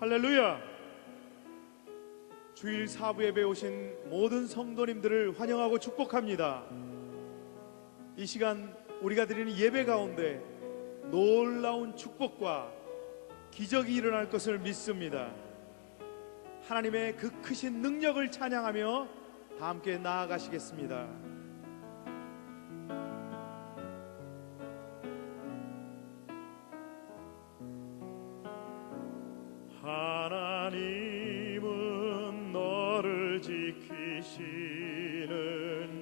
할렐루야! 주일 사부 예배에 오신 모든 성도님들을 환영하고 축복합니다. 이 시간 우리가 드리는 예배 가운데 놀라운 축복과 기적이 일어날 것을 믿습니다. 하나님의 그 크신 능력을 찬양하며 다 함께 나아가시겠습니다. 하나님은 너를 지키시는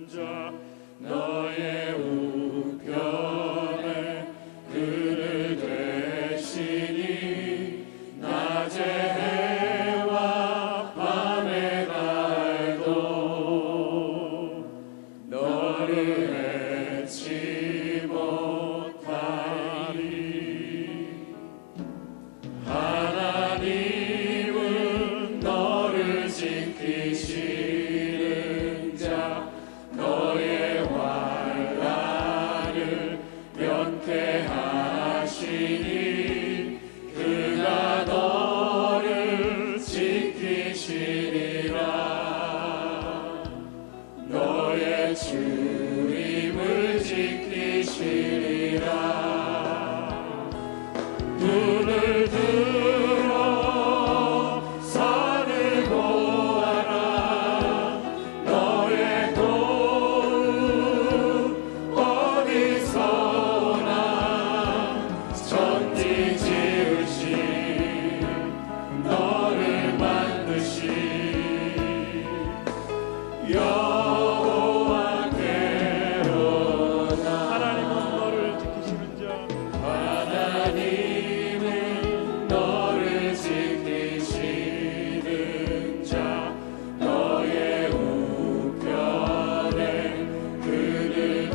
자, 너의 우편에 그늘 되시니 낮에 해와 밤의 달도 너를 해치 못하리. 하나님은 너를 지키시는 자, 너의 환난을 면케하시니 그가 너를 지키시리라. 너의 주님을 지키시리라. 눈을 들어 산을 보아라. 너의 도움 어디서 오나. 천지 지으신 너를 만드신 여호와께로다. 하나님은 너를 지키시는 자, 하나님은 너를 지키시는 자, 너의 우편에 그늘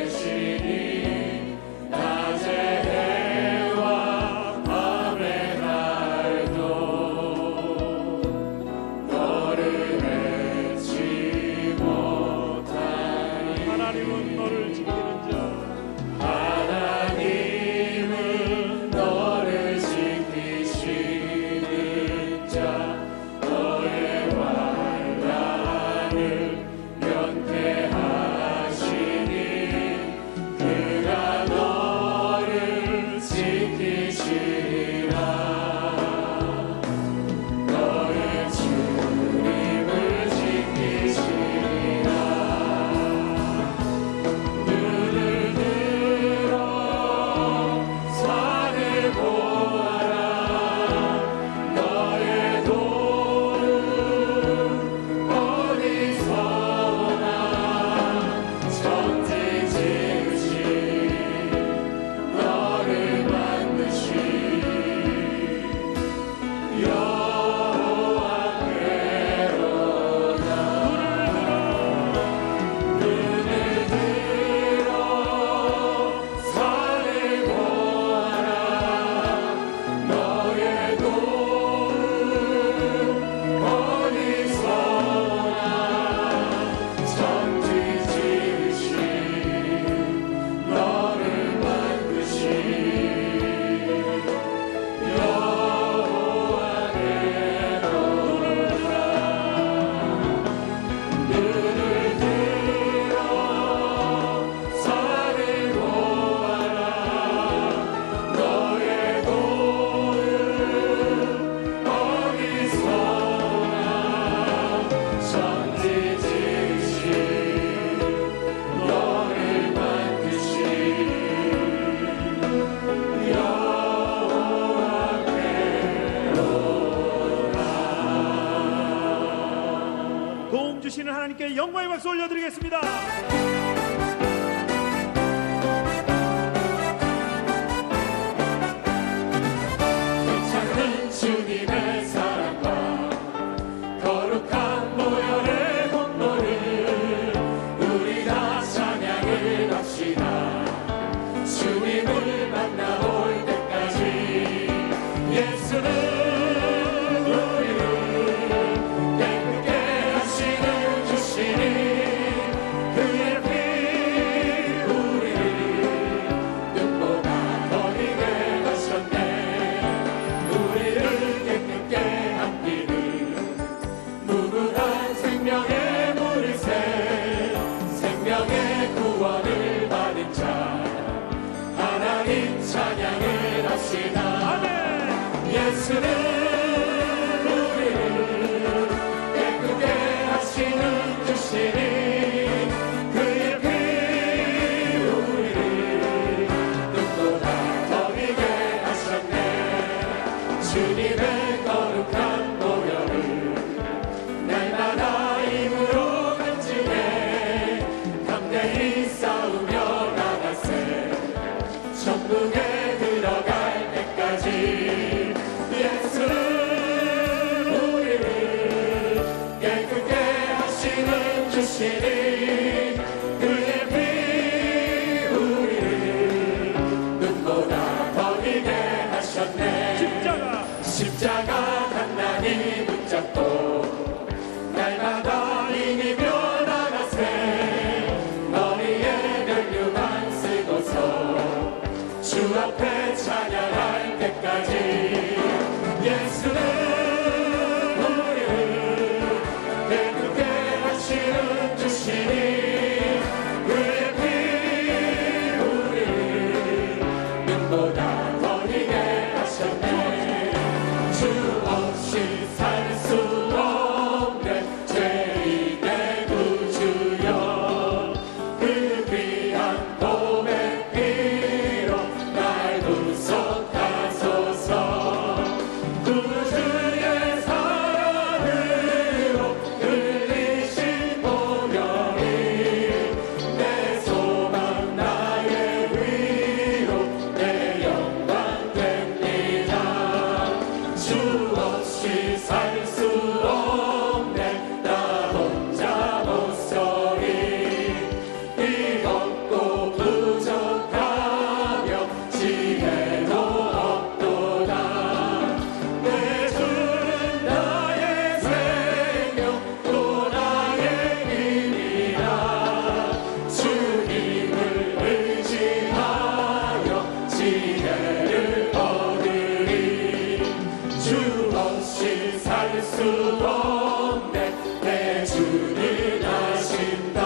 되시니 낮에 해와 밤의 달도 너를 해치 못하니. 하나님은 너를 지키는 자, 하나님은 너를 지키시는 자, 너의 환난을 면케하시니 그가 너를 지키시리라. 너의 주님을 지키시리라. 눈을 들어 산을 보아라. 너의 도움 어디서 오나. 천지 지으신 너를 만드신 여호와께로다. 눈을 들어 산을 보아라. 너의 도움 어디서 오나. 천지 지으신 너를 만드신 여호와께로다. 눈을 들어 산을 보아라. 너의 도움 어디서 오나. 천지 지으신 너를 만드신 여호와께로다. 도움 주시는 하나님께 영광의 박수 올려드리겠습니다. 찾는 주님의 사랑과 거룩한 보혈의 공로를 우리 다 찬양을 합시다. 주님을 만나볼 때까지 예수는 우리를 깨끗게 하시는 주시니 그의 찬양을 합시다. 아멘. 예수는 우리를 깨끗게 하시는 주시니 그의 피 우리를 눈보다 더 비게 하셨네. 주님의 거룩한 보혈을 날마다 힘으로 간직해 담대히 싸우며 나가세. 천국에 들어갈 때까지 예수는 우리를 깨끗게 하시는 주시니 그의 피 우리를 눈보다 더 비게 하셨네. 십자가 단단히 붙잡고 날마다 이기며 나가세. 머리에 면류관 쓰고서 주 앞에 찬양할 때까지 예수는 우리를 깨끗게 하시는 주시니 그의 피 우리를 눈보다 더 희게 하셨네. 주 없이 살 수 없네. 죄인의 구주여 그 귀한 도의 피로 날 구속하소서. 구주의 사랑으로 흘리신 보혈이 내 소망 나의 위로 내 영광 됩니다. 주 없이 살 수 없네. 나 혼자 못 서리. 힘없고 부족하며 지혜도 없도다. 내 주는 나의 생명 또 나의 힘이라. 주님을 의지하여 지혜를 얻으리. 주 없이 살 수 없네. 내 주를 아신다.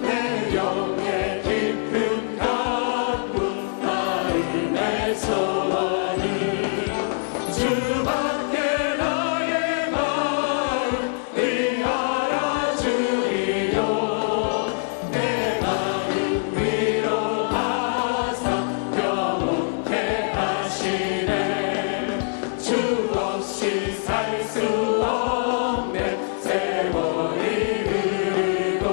내 영의 깊은 강구 마음의 소원이 주밖에 나의 마음이 알아주리요. 내 마음 위로하사 평온케 하시네. 주 없이 살 수 없네. 세월이 흐르고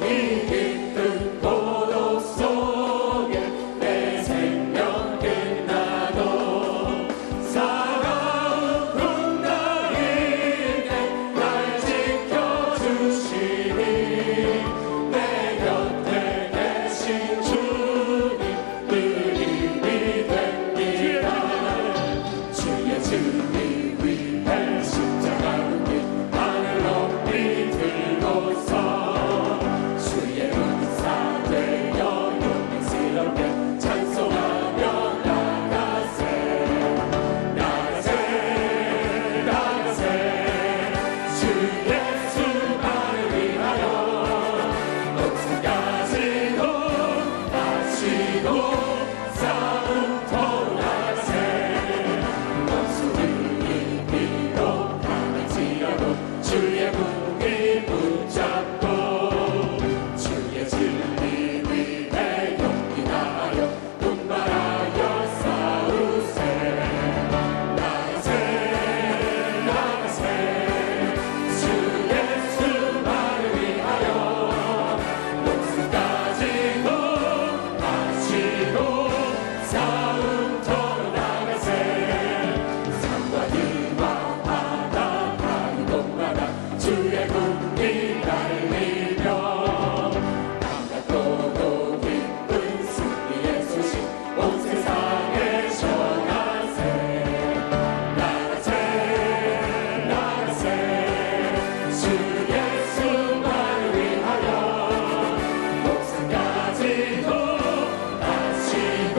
이 깊은 고독 속에 내 생명 끝나도 사나운 풍랑이게 날 지켜주시니 내 곁에 계신 주님 늘 힘이 됩니다. 주의 증인 위해 십자가를 깃 하늘 높이 들고서 주의 은사 되어 용맹스럽게 찬송하며 나가세. 나가세 나가세. 주 예수만을 위하여 목숨 가지고 다시고 싸움터로 나가세. 원수들이 비록 강할지라도 주의 무기 붙잡고 주의 진리 위해 용기 다하여 분발하여 싸우세. 나가세 나가세. 주 예수만을 위하여 목숨 가지고 다시고 싸움터로 나가세. 산과 들과 바다 가는 곳마다 주의 군기 날리며 감각도도 기쁜 승리의 소식 온 세상에 전하세. 나가세 나가세. 주 예수만을 위하여 목숨 가지고 다시고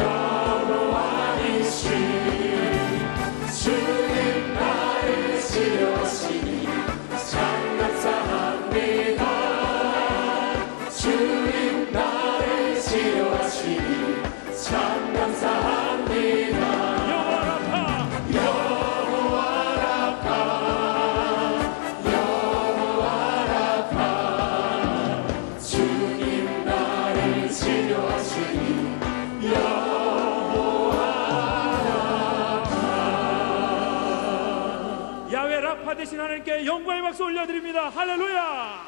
여호와이시 주님 나를 치료하시니 참 감사합니다. 주님 나를 치료하시니 참 감사합니다. 주님 나를 치료하시니 야훼 라파 되신 하나님께 영광의 박수 올려드립니다. 할렐루야.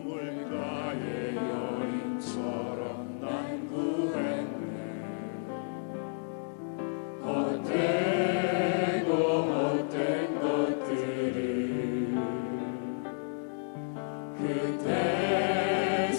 우물가의 여인처럼 난 구했네. 헛된 것들을 그대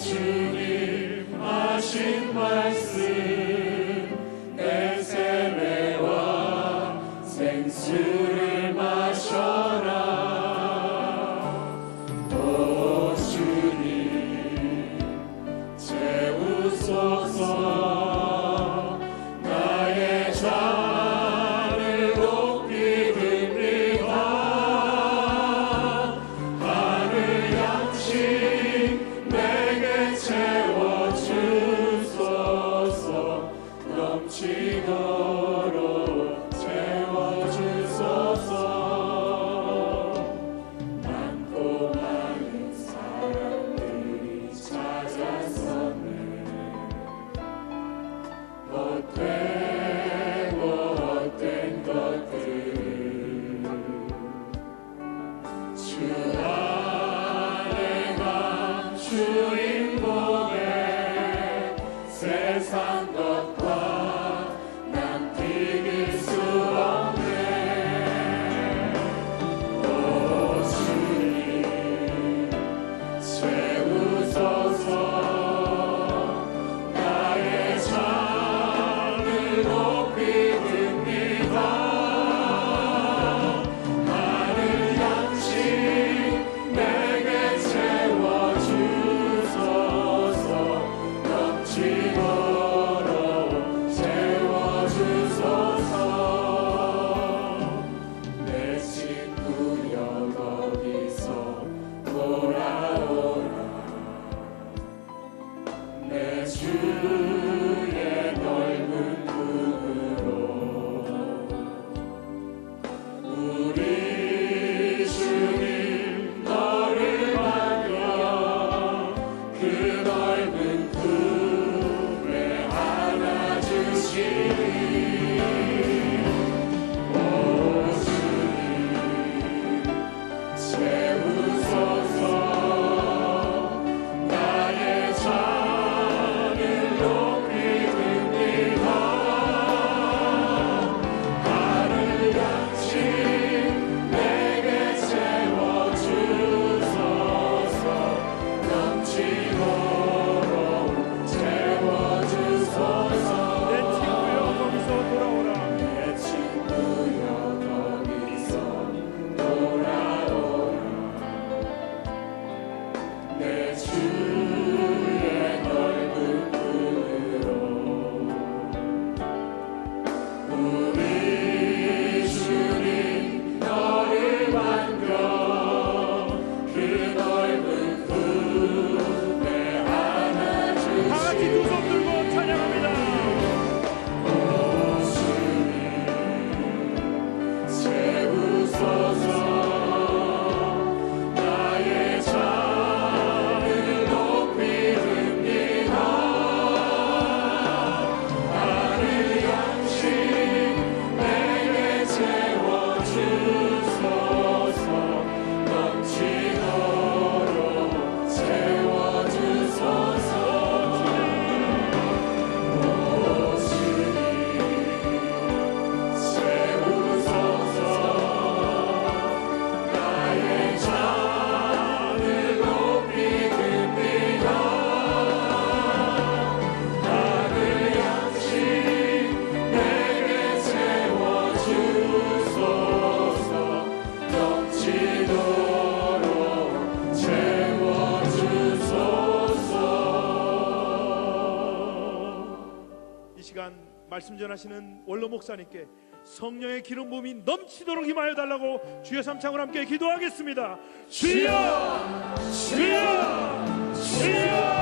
운전하시는 원로 목사님께 성령의 기름 부음이 넘치도록 임하여 달라고 주여 삼창으로 함께 기도하겠습니다. 주여, 주여, 주여.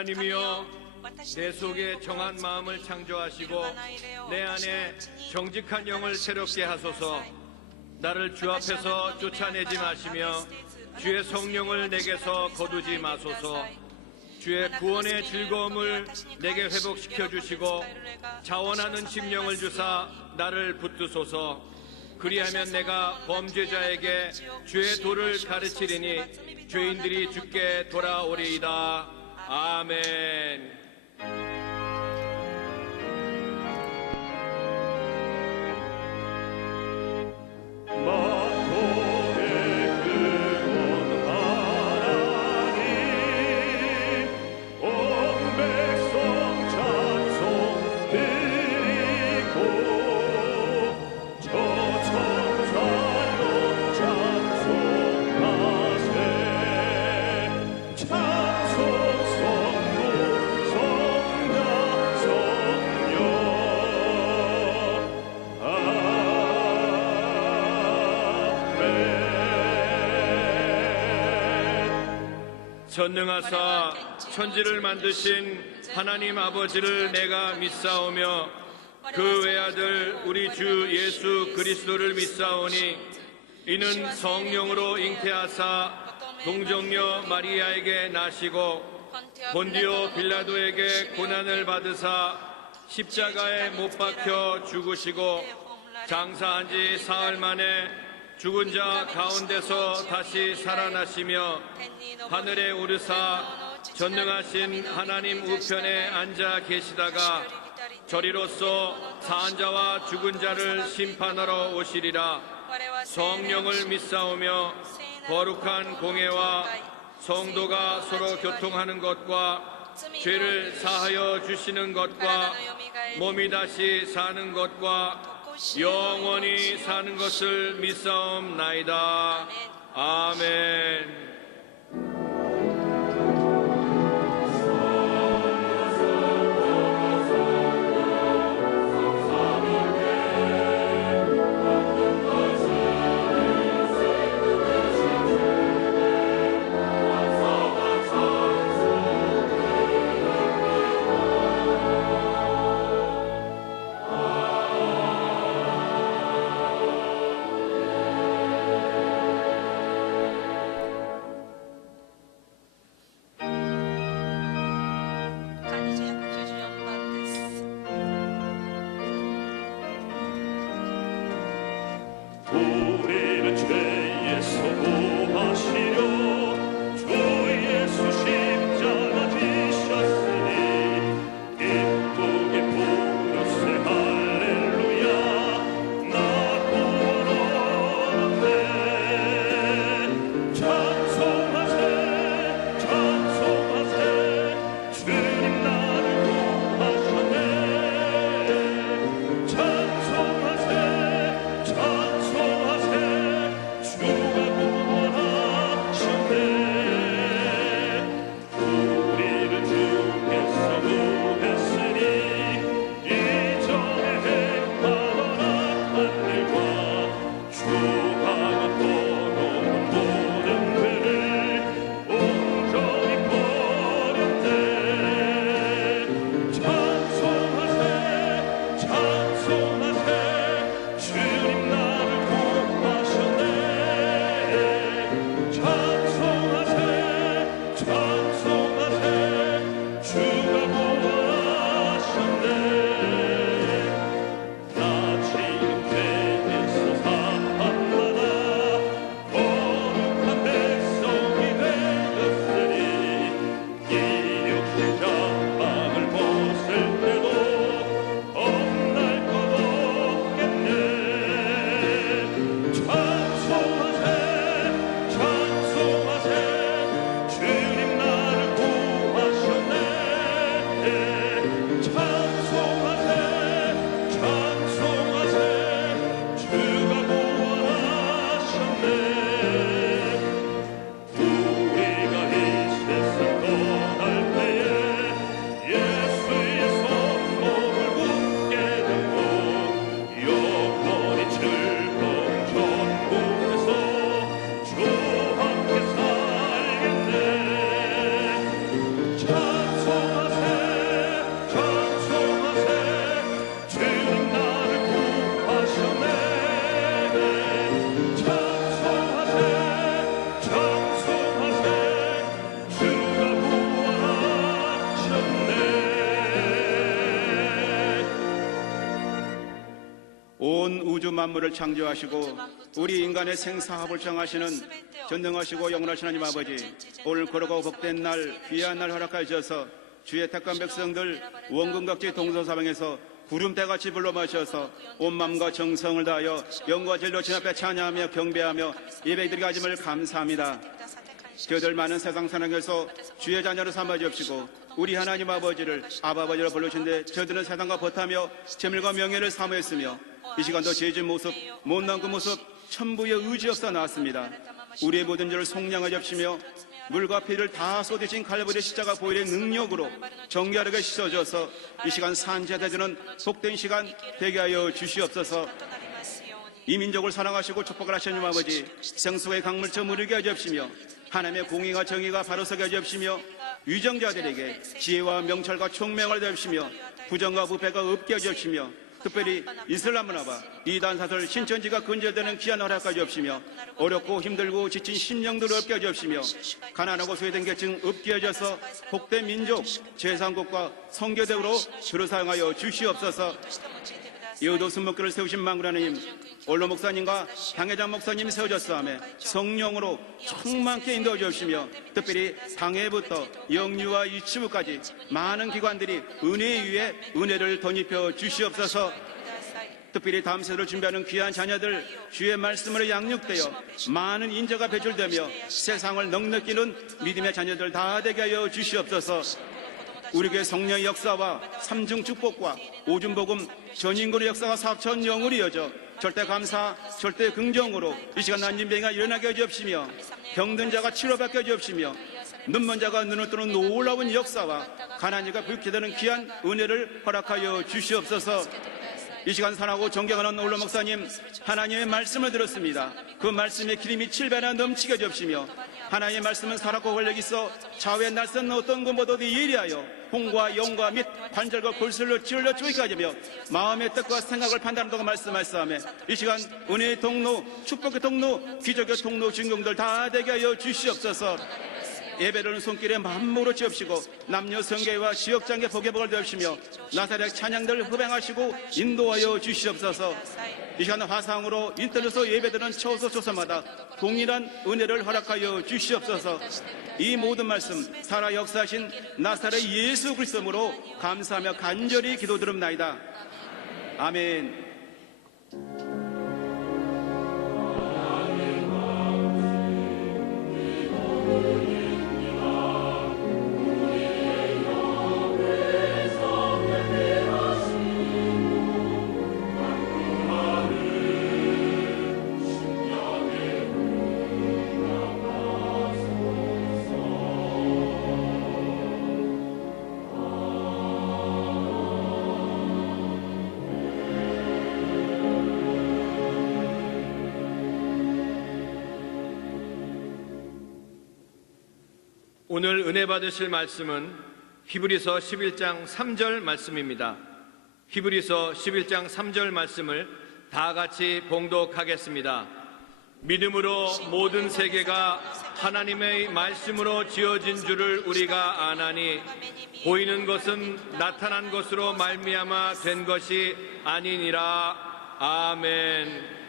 하나님이여, 내 속에 정한 마음을 창조하시고 내 안에 정직한 영을 새롭게 하소서. 나를 주 앞에서 쫓아내지 마시며 주의 성령을 내게서 거두지 마소서. 주의 구원의 즐거움을 내게 회복시켜 주시고 자원하는 심령을 주사 나를 붙드소서. 그리하면 내가 범죄자에게 주의 도를 가르치리니 죄인들이 주께 돌아오리이다. 아멘. 저 천사용 찬송 찬송 성도 성자 성령 아멘. 전능하사 천지를 만드신 하나님 아버지를 내가 믿사오며 그 외아들 우리 주 예수 그리스도를 믿사오니 이는 성령으로 잉태하사 동정녀 마리아에게 나시고 본디오 빌라도에게 고난을 받으사 십자가에 못 박혀 죽으시고 장사한 지 사흘 만에 죽은 자 가운데서 다시 살아나시며 하늘에 오르사 전능하신 하나님 우편에 앉아 계시다가 저리로서 사한 자와 죽은 자를 심판하러 오시리라. 성령을 믿사오며 거룩한 공회와 성도가 서로 교통하는 것과 죄를 사하여 주시는 것과 몸이 다시 사는 것과 영원히 사는 것을 믿사옵나이다. 아멘. 우리를 죄에서 구하시려 주 예수 십자가 지셨으니 기쁘게 부르세 할렐루야 나 구원 얻었네. 찬송하세 찬송하세 주님 나를 구하셨네. 찬송하세 찬송하세 주가 구원하셨네. 우리는 주께서 구했으니 이전에 행하던 악한 일과 주하고 떠놓은 모든 죄를 온전히 버렸네. 찬송하세 찬송하세 주님 나를 구하셨네. 찬송하세 찬송하세 주가 구원하셨네. 나 지금 죄에서 사함받아 거룩한 백성이 되었으니 이 육신 장막을 벗을 때도 겁날 것 없겠네. 찬송하세 찬송하세 주님 나를 구하셨네. 찬송하세 찬송하세 주가 구원하셨네. 우리가 이 세상 떠날 때에 예수의 손목을 붙게 되고 영원히 즐거운 천국에서 주와 함께 살겠네. 찬송하세 찬송하세 주님 나를 구하셨네. 찬송하세 찬송하세 주가 구원하셨네. 온 우주 만물을 창조하시고 우리 인간의 생사합을 정하시는 전능하시고 영원하신 하나님 아버지, 오늘 거룩하고 복된 날, 귀한 날 허락하셔서 주의 택한 백성들 원근각지 동서사방에서 구름대같이 불러 마셔서 온 마음과 정성을 다하여 영과 진리로 주 앞에 찬양하며 경배하며 예배드리게 하심을 감사합니다. 저희들 많은 세상 사랑에서 주의 자녀를 삼아 주옵시고 우리 하나님 아버지를 아버지로 부르신데 저희들은 세상과 벗하며 재물과 명예를 사모했으며 이 시간도 죄진 모습, 못난 그 모습 천부의 의지 없어 나왔습니다. 우리의 모든 죄를 속량하여 주시며 물과 피를 다 쏟으신 갈보리 십자가 보혈의 능력으로 정결하게 씻어져서 이 시간 산제되주는 복된 시간 되게 하여 주시옵소서. 이 민족을 사랑하시고 축복을 하시는 아버지, 생수의 강물 저무르게 하여 주시며 하나님의 공의와 정의가 바로 서게 하여 주시며 위정자들에게 지혜와 명철과 총명을 주시며 부정과 부패가 없게 하여 주시며 특별히 이슬람 문화와 이단 사설 신천지가 근절되는 귀한 허락까지 주시며 어렵고 힘들고 지친 심령들을 없게 하여 주시며 가난하고 소외된 계층 없게 하셔서 복된 민족 제3국과 성교대우로 주로 사용하여 주시옵소서. 여도 순목교를 세우신 만군 하나님, 원로 목사님과 당회장 목사님이 세워졌사오며 성령으로 충만케 인도해 주시며 특별히 당회부터 영유아 유치부까지 많은 기관들이 은혜 위에 은혜를 덧입혀 주시옵소서. 특별히 다음 세대를 준비하는 귀한 자녀들 주의 말씀으로 양육되어 많은 인재가 배출되며 세상을 넉넉히는 믿음의 자녀들 다 되게 하여 주시옵소서. 우리 교회 성령의 역사와 삼중 축복과 오줌복음 전인구의 역사가 사천 영으로 이어져 절대 감사, 절대 긍정으로 이 시간 난진병이가 일어나게 해 주옵시며 병든 자가 치료받게 해 주옵시며 눈먼 자가 눈을 뜨는 놀라운 역사와 가난이가 불쾌 되는 귀한 은혜를 허락하여 주시옵소서. 이 시간 사랑하고 존경하는 올로 목사님, 하나님의 말씀을 들었습니다. 그 말씀의 기름이 7배나 넘치게 해 주옵시며 하나님의 말씀은 살았고 권력이 있어 좌우의 날선 어떤 것보다도 예리하여 홍과 영과 및 관절과 골슬로 찔러 죽이게 하며 마음의 뜻과 생각을 판단한다고 말씀하시며 이 시간 은혜의 통로, 축복의 통로, 기적의 통로 증공들 다 되게 하여 주시옵소서. 예배를 손길에 만무로 지옵시고 남녀 성계와 지역장계 복예복을 되옵시며 나사렛 찬양들 흡행하시고 인도하여 주시옵소서. 이 시간 화상으로 인터넷으로 예배드는 처소초소마다 동일한 은혜를 허락하여 주시옵소서. 이 모든 말씀 살아 역사하신 나사렛 예수 그리스도로 감사하며 간절히 기도드립나이다. 아멘. 오늘 은혜 받으실 말씀은 히브리서 11장 3절 말씀입니다. 히브리서 11장 3절 말씀을 다 같이 봉독하겠습니다. 믿음으로 모든 세계가 하나님의 말씀으로 지어진 줄을 우리가 아나니 보이는 것은 나타난 것으로 말미암아 된 것이 아니니라. 아멘.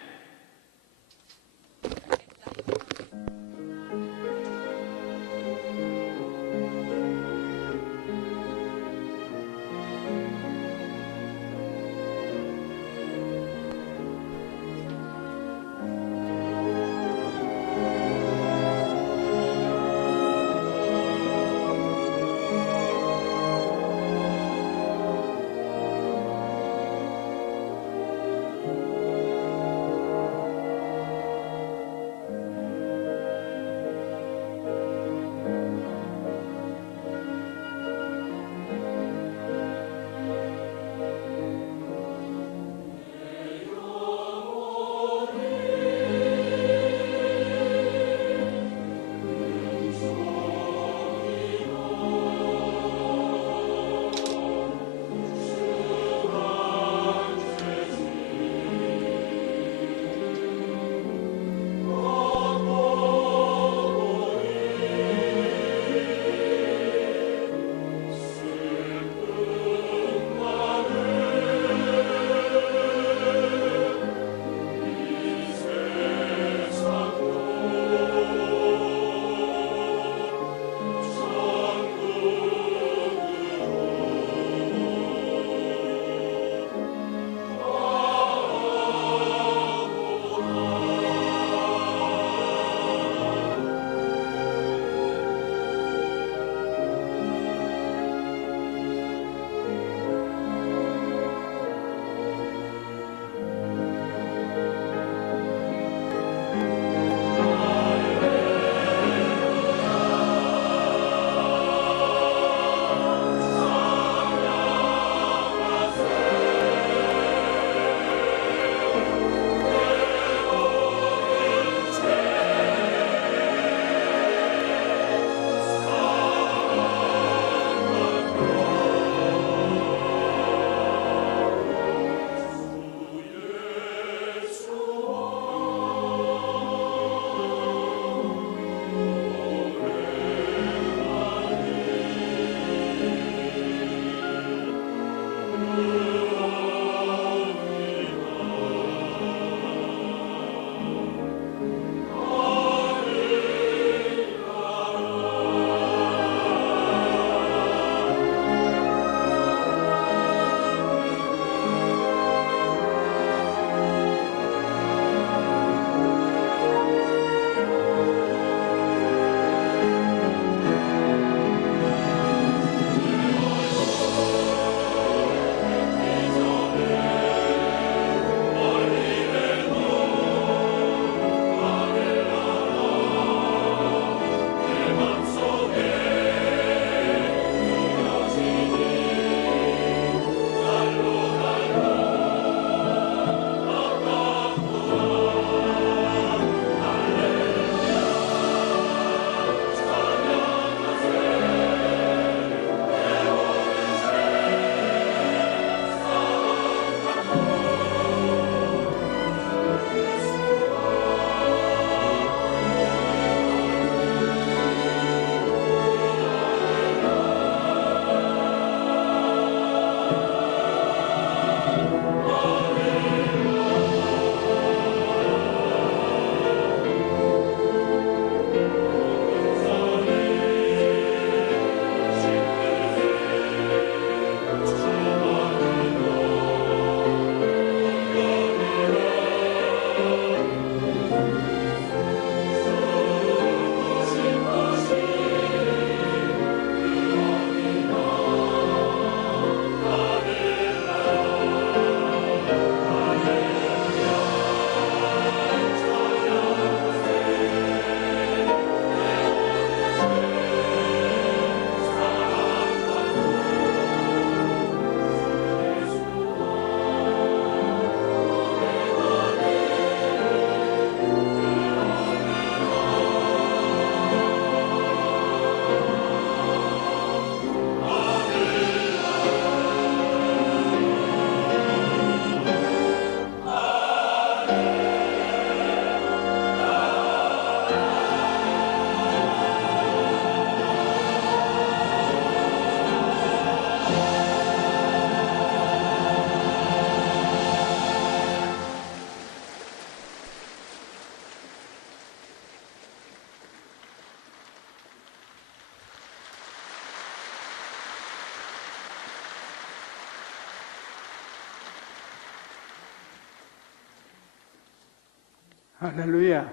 할렐루야.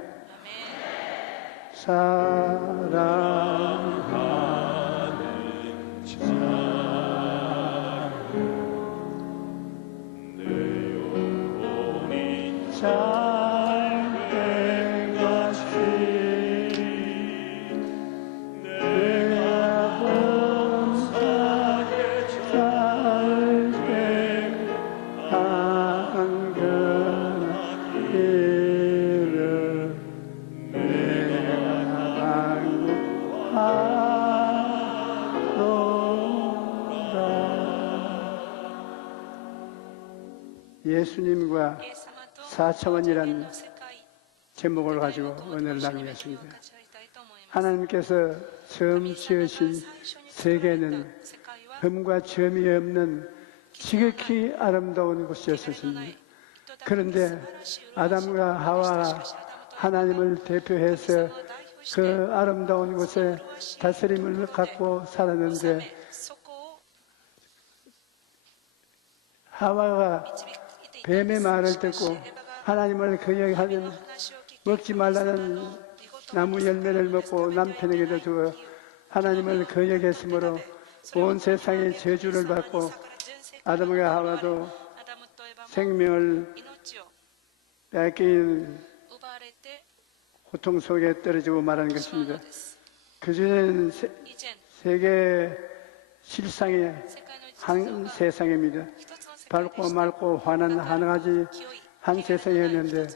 사랑하는 자, 내 영혼이 잘된 같이 내가 범사에 잘된 안전한 길을 예수님과 4차원이라는 제목을 가지고 오늘 나누겠습니다. 하나님께서 처음 지으신 세계는 흠과 점이 없는 지극히 아름다운 곳이었습니다. 그런데 아담과 하와가 하나님을 대표해서 그 아름다운 곳에 다스림을 갖고 살았는데 하와가 뱀의 말을 듣고 하나님을 거역하는 먹지 말라는 나무 열매를 먹고 남편에게도 주어 하나님을 거역했으므로 온 세상에 저주를 받고 아담과 하와도 생명을 뺏긴 고통 속에 떨어지고 말하는 것입니다. 그전에는 세계 실상의 한 세상입니다. 밝고 맑고 환한 하나가지 한 세상이었는데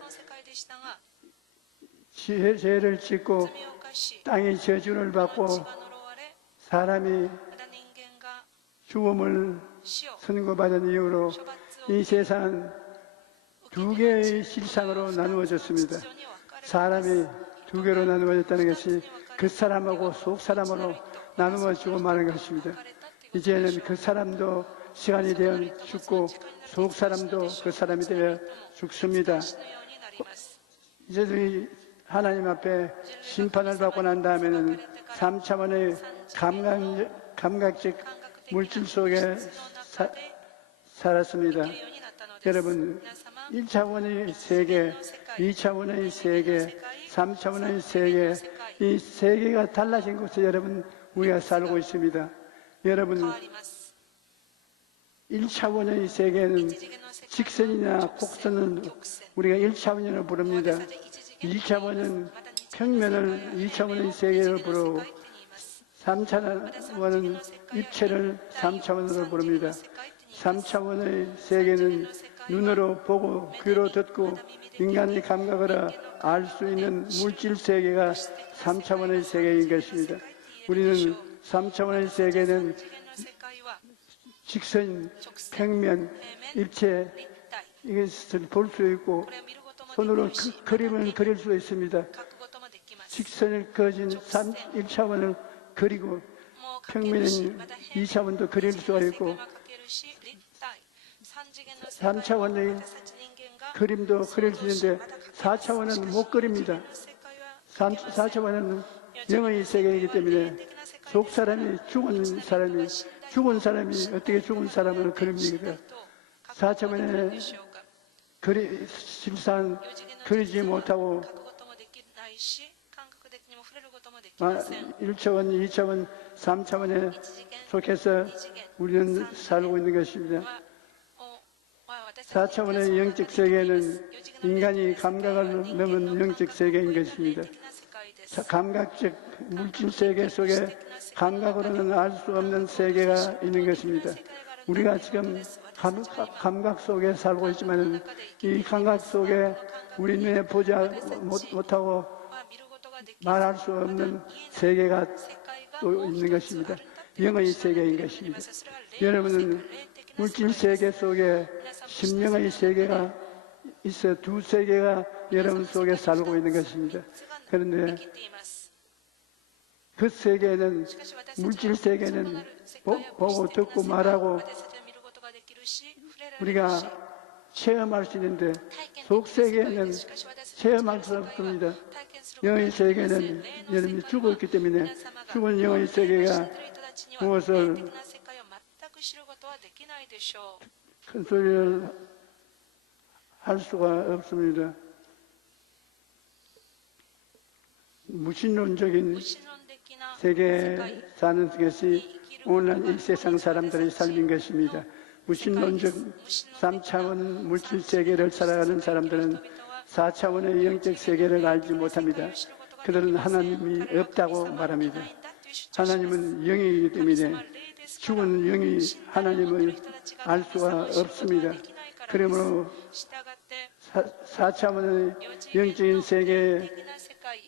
죄를 짓고 땅이 저주를 받고 사람이 죽음을 선고받은 이후로 이 세상은 두 개의 실상으로 나누어졌습니다. 사람이 두 개로 나누어졌다는 것이 그 사람하고 속 사람으로 나누어지고 마는 것입니다. 이제는 그 사람도 시간이 되어 죽고 속 사람도 그 사람이 되어 죽습니다. 이제 하나님 앞에 심판을 받고 난 다음에는 3차원의 감각적 물질 속에 살았습니다. 여러분, 1차원의 세계, 2차원의 세계, 3차원의 세계, 이 세계가 달라진 곳에 여러분 우리가 살고 있습니다. 여러분, 1차원의 세계는 직선이나 곡선은 우리가 1차원이라고 부릅니다. 2차원은 평면을 2차원의 세계로 부르고 3차원은 입체를 3차원으로 부릅니다. 3차원의 세계는 눈으로 보고 귀로 듣고 인간의 감각으로 알 수 있는 물질 세계가 3차원의 세계인 것입니다. 우리는 3차원의 세계는 직선, 평면, 입체 이것을 볼 수 있고 손으로 그림을 그릴 수 있습니다. 직선을 그어진 1차원을 그리고 평면은 2차원도 그릴 수가 있고 3차원의 그림도 그릴 수 있는데 4차원은 못 그립니다. 4차원은 영의 세계이기 때문에 속 사람이 죽은 사람이 어떻게 죽은 사람을 그립니까? 4차원의 실상 그리지 못하고 1차원, 2차원, 3차원에 속해서 우리는 살고 있는 것입니다. 4차원의 영적 세계는 인간이 감각을 넘은 영적 세계인 것입니다. 감각적 물질 세계 속에 감각으로는 알 수 없는 세계가 있는 것입니다. 우리가 지금 감각 속에 살고 있지만 이 감각 속에 우리 눈에 보지 못하고 말할 수 없는 세계가 또 있는 것입니다. 영의 세계인 것입니다. 여러분은 물질 세계 속에 심령의 세계가 있어 두 세계가 여러분 속에 살고 있는 것입니다. 그런데 그 세계는 물질 세계는 보고 듣고 말하고 우리가 체험할 수 있는데 속 세계는 체험할 수 없습니다. 영의 세계는 여러분이 죽었기 때문에 죽은 영의 세계가 무엇을 큰 소리를 할 수가 없습니다. 무신론적인 세계에 사는 것이 오늘날 이 세상 사람들의 삶인 것입니다. 무신론적 3차원 물질 세계를 살아가는 사람들은 4차원의 영적 세계를 알지 못합니다. 그들은 하나님이 없다고 말합니다. 하나님은 영이기 때문에 죽은 영이 하나님을 알 수가 없습니다. 그러므로 4차원의 영적인 세계에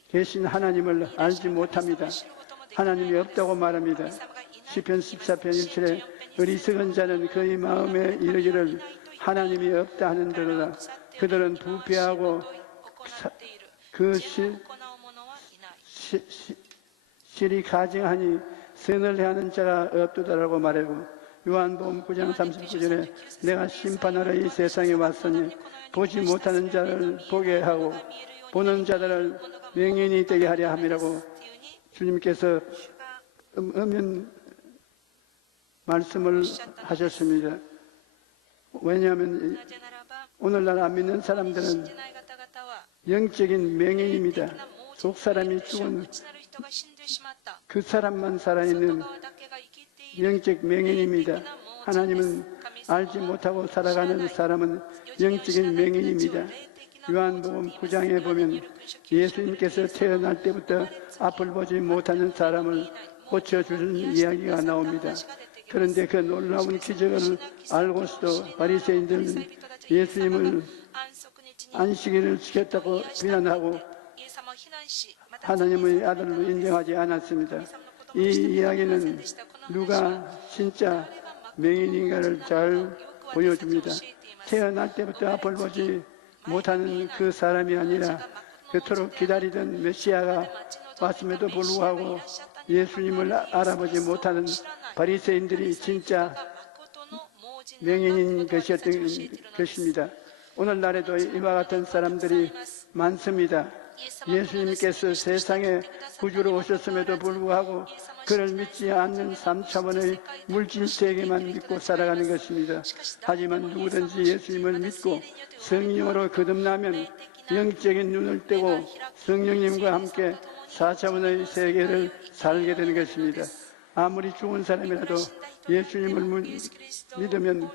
계신 하나님을 알지 못합니다. 하나님이 없다고 말합니다. 시편 14편 1절에 어리석은 자는 그의 마음에 이르기를 하나님이 없다 하는데로다. 그들은 부패하고 그 실이 가증하니 선을 행하는 자가 없도다라고 말하고 요한복음 9장 39절에 내가 심판하러 이 세상에 왔으니 보지 못하는 자를 보게 하고 보는 자들을 명인이 되게 하려 함이라고 주님께서 엄연 말씀을 하셨습니다. 왜냐하면 오늘날 안 믿는 사람들은 영적인 명인입니다. 속 사람이 죽은 그 사람만 살아있는 영적 명인입니다. 하나님은 알지 못하고 살아가는 사람은 영적인 명인입니다. 요한복음 9장에 보면 예수님께서 태어날 때부터 앞을 보지 못하는 사람을 고쳐주는 이야기가 나옵니다. 그런데 그 놀라운 기적을 알고서도 바리새인들은 예수님을 안식일을 지켰다고 비난하고 하나님의 아들로 인정하지 않았습니다. 이 이야기는 누가 진짜 명인인가를 잘 보여줍니다. 태어날 때부터 앞을 보지 못하는 그 사람이 아니라 그토록 기다리던 메시아가 왔음에도 불구하고 예수님을 알아보지 못하는 바리새인들이 진짜 명인인 것이었던 것입니다. 오늘날에도 이와 같은 사람들이 많습니다. 예수님께서 세상에 구주로 오셨음에도 불구하고 그를 믿지 않는 3차원의 물질 세계만 믿고 살아가는 것입니다. 하지만 누구든지 예수님을 믿고 성령으로 거듭나면 영적인 눈을 떼고 성령님과 함께 4차원의 세계를 살게 되는 것입니다. 아무리 죽은 사람이라도 예수님을 믿으면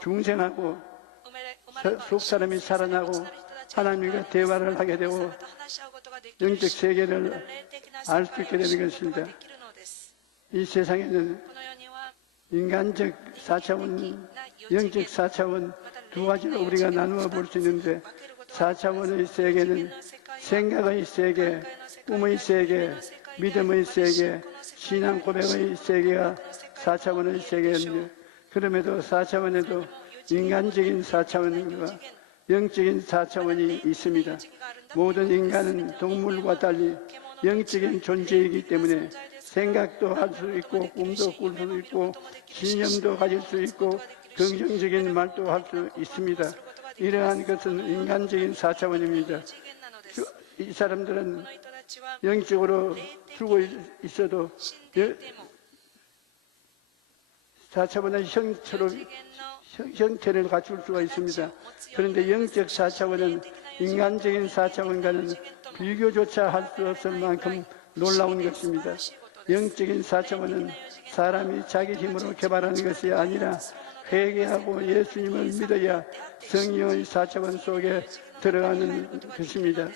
중생하고 속 사람이 살아나고 하나님과 대화를 하게 되고 영적 세계를 알 수 있게 되는 것입니다. 이 세상에는 인간적 4차원, 영적 4차원 두 가지로 우리가 나누어 볼 수 있는데 4차원의 세계는 생각의 세계, 꿈의 세계, 믿음의 세계, 신앙 고백의 세계가 4차원의 세계입니다. 그럼에도 4차원에도 인간적인 4차원과 영적인 4차원이 있습니다. 모든 인간은 동물과 달리 영적인 존재이기 때문에 생각도 할 수 있고 꿈도 꿀 수 있고 신념도 가질 수 있고 긍정적인 말도 할 수 있습니다. 이러한 것은 인간적인 4차원입니다. 이 사람들은 영적으로 죽어 있어도 4차원의 형태를 갖출 수가 있습니다. 그런데 영적 4차원은 인간적인 4차원과는 비교조차 할 수 없을 만큼 놀라운 것입니다. 영적인 4차원은 사람이 자기 힘으로 개발하는 것이 아니라 회개하고 예수님을 믿어야 성령의 4차원 속에 들어가는 것입니다.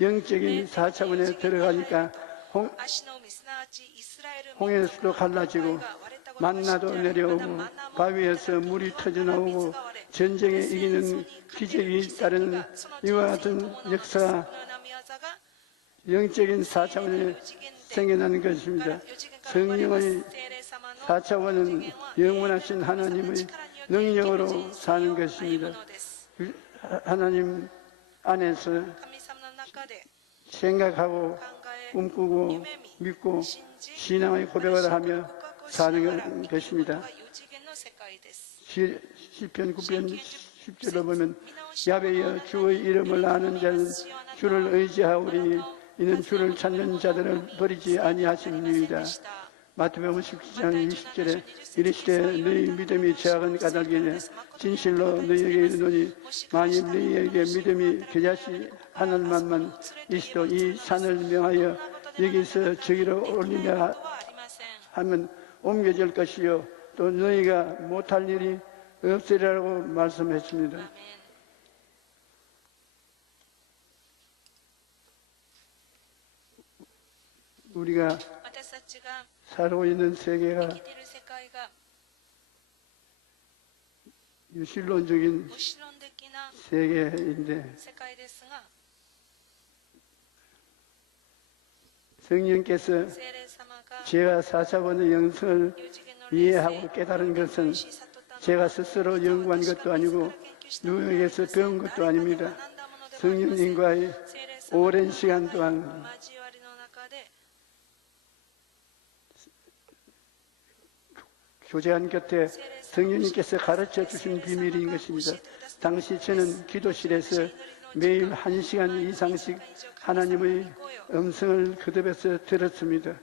영적인 4차원에 들어가니까 홍해수도 갈라지고 만나도 내려오고 바위에서 물이 터져나오고 전쟁에 이기는 기적이 따르는 이와 같은 역사가 영적인 4차원에 생겨나는 것입니다. 성령의 4차원은 영원하신 하나님의 능력으로 사는 것입니다. 하나님 안에서 생각하고 꿈꾸고 믿고 신앙의 고백을 하며 사는 것입니다. 시편 9편 10절로 보면 야훼여 주의 이름을 아는 자는 주를 의지하오리니 이는 주를 찾는 자들을 버리지 아니하심이니이다. 마태복음 17장 20절에 이르시되 너희 믿음이 제약은 까닭이냐 진실로 너희에게 이르노니 만일 너희에게 믿음이 겨자씨 하늘만만 있어도 이 산을 명하여 여기서 저기로 올리려 하면 옮겨질 것이요 또 너희가 못할 일이 없으리라고 말씀했습니다. 우리가 살고 있는 세계가 유실론적인 세계인데 성령께서 제가 사사본의 영성을 이해하고 깨달은 것은 제가 스스로 연구한 것도 아니고 누구에게서 배운 것도 아닙니다. 성령님과의 오랜 시간 동안 교제한 곁에 성령님께서 가르쳐 주신 비밀인 것입니다. 당시 저는 기도실에서 매일 1시간 이상씩 하나님의 음성을 거듭해서 들었습니다.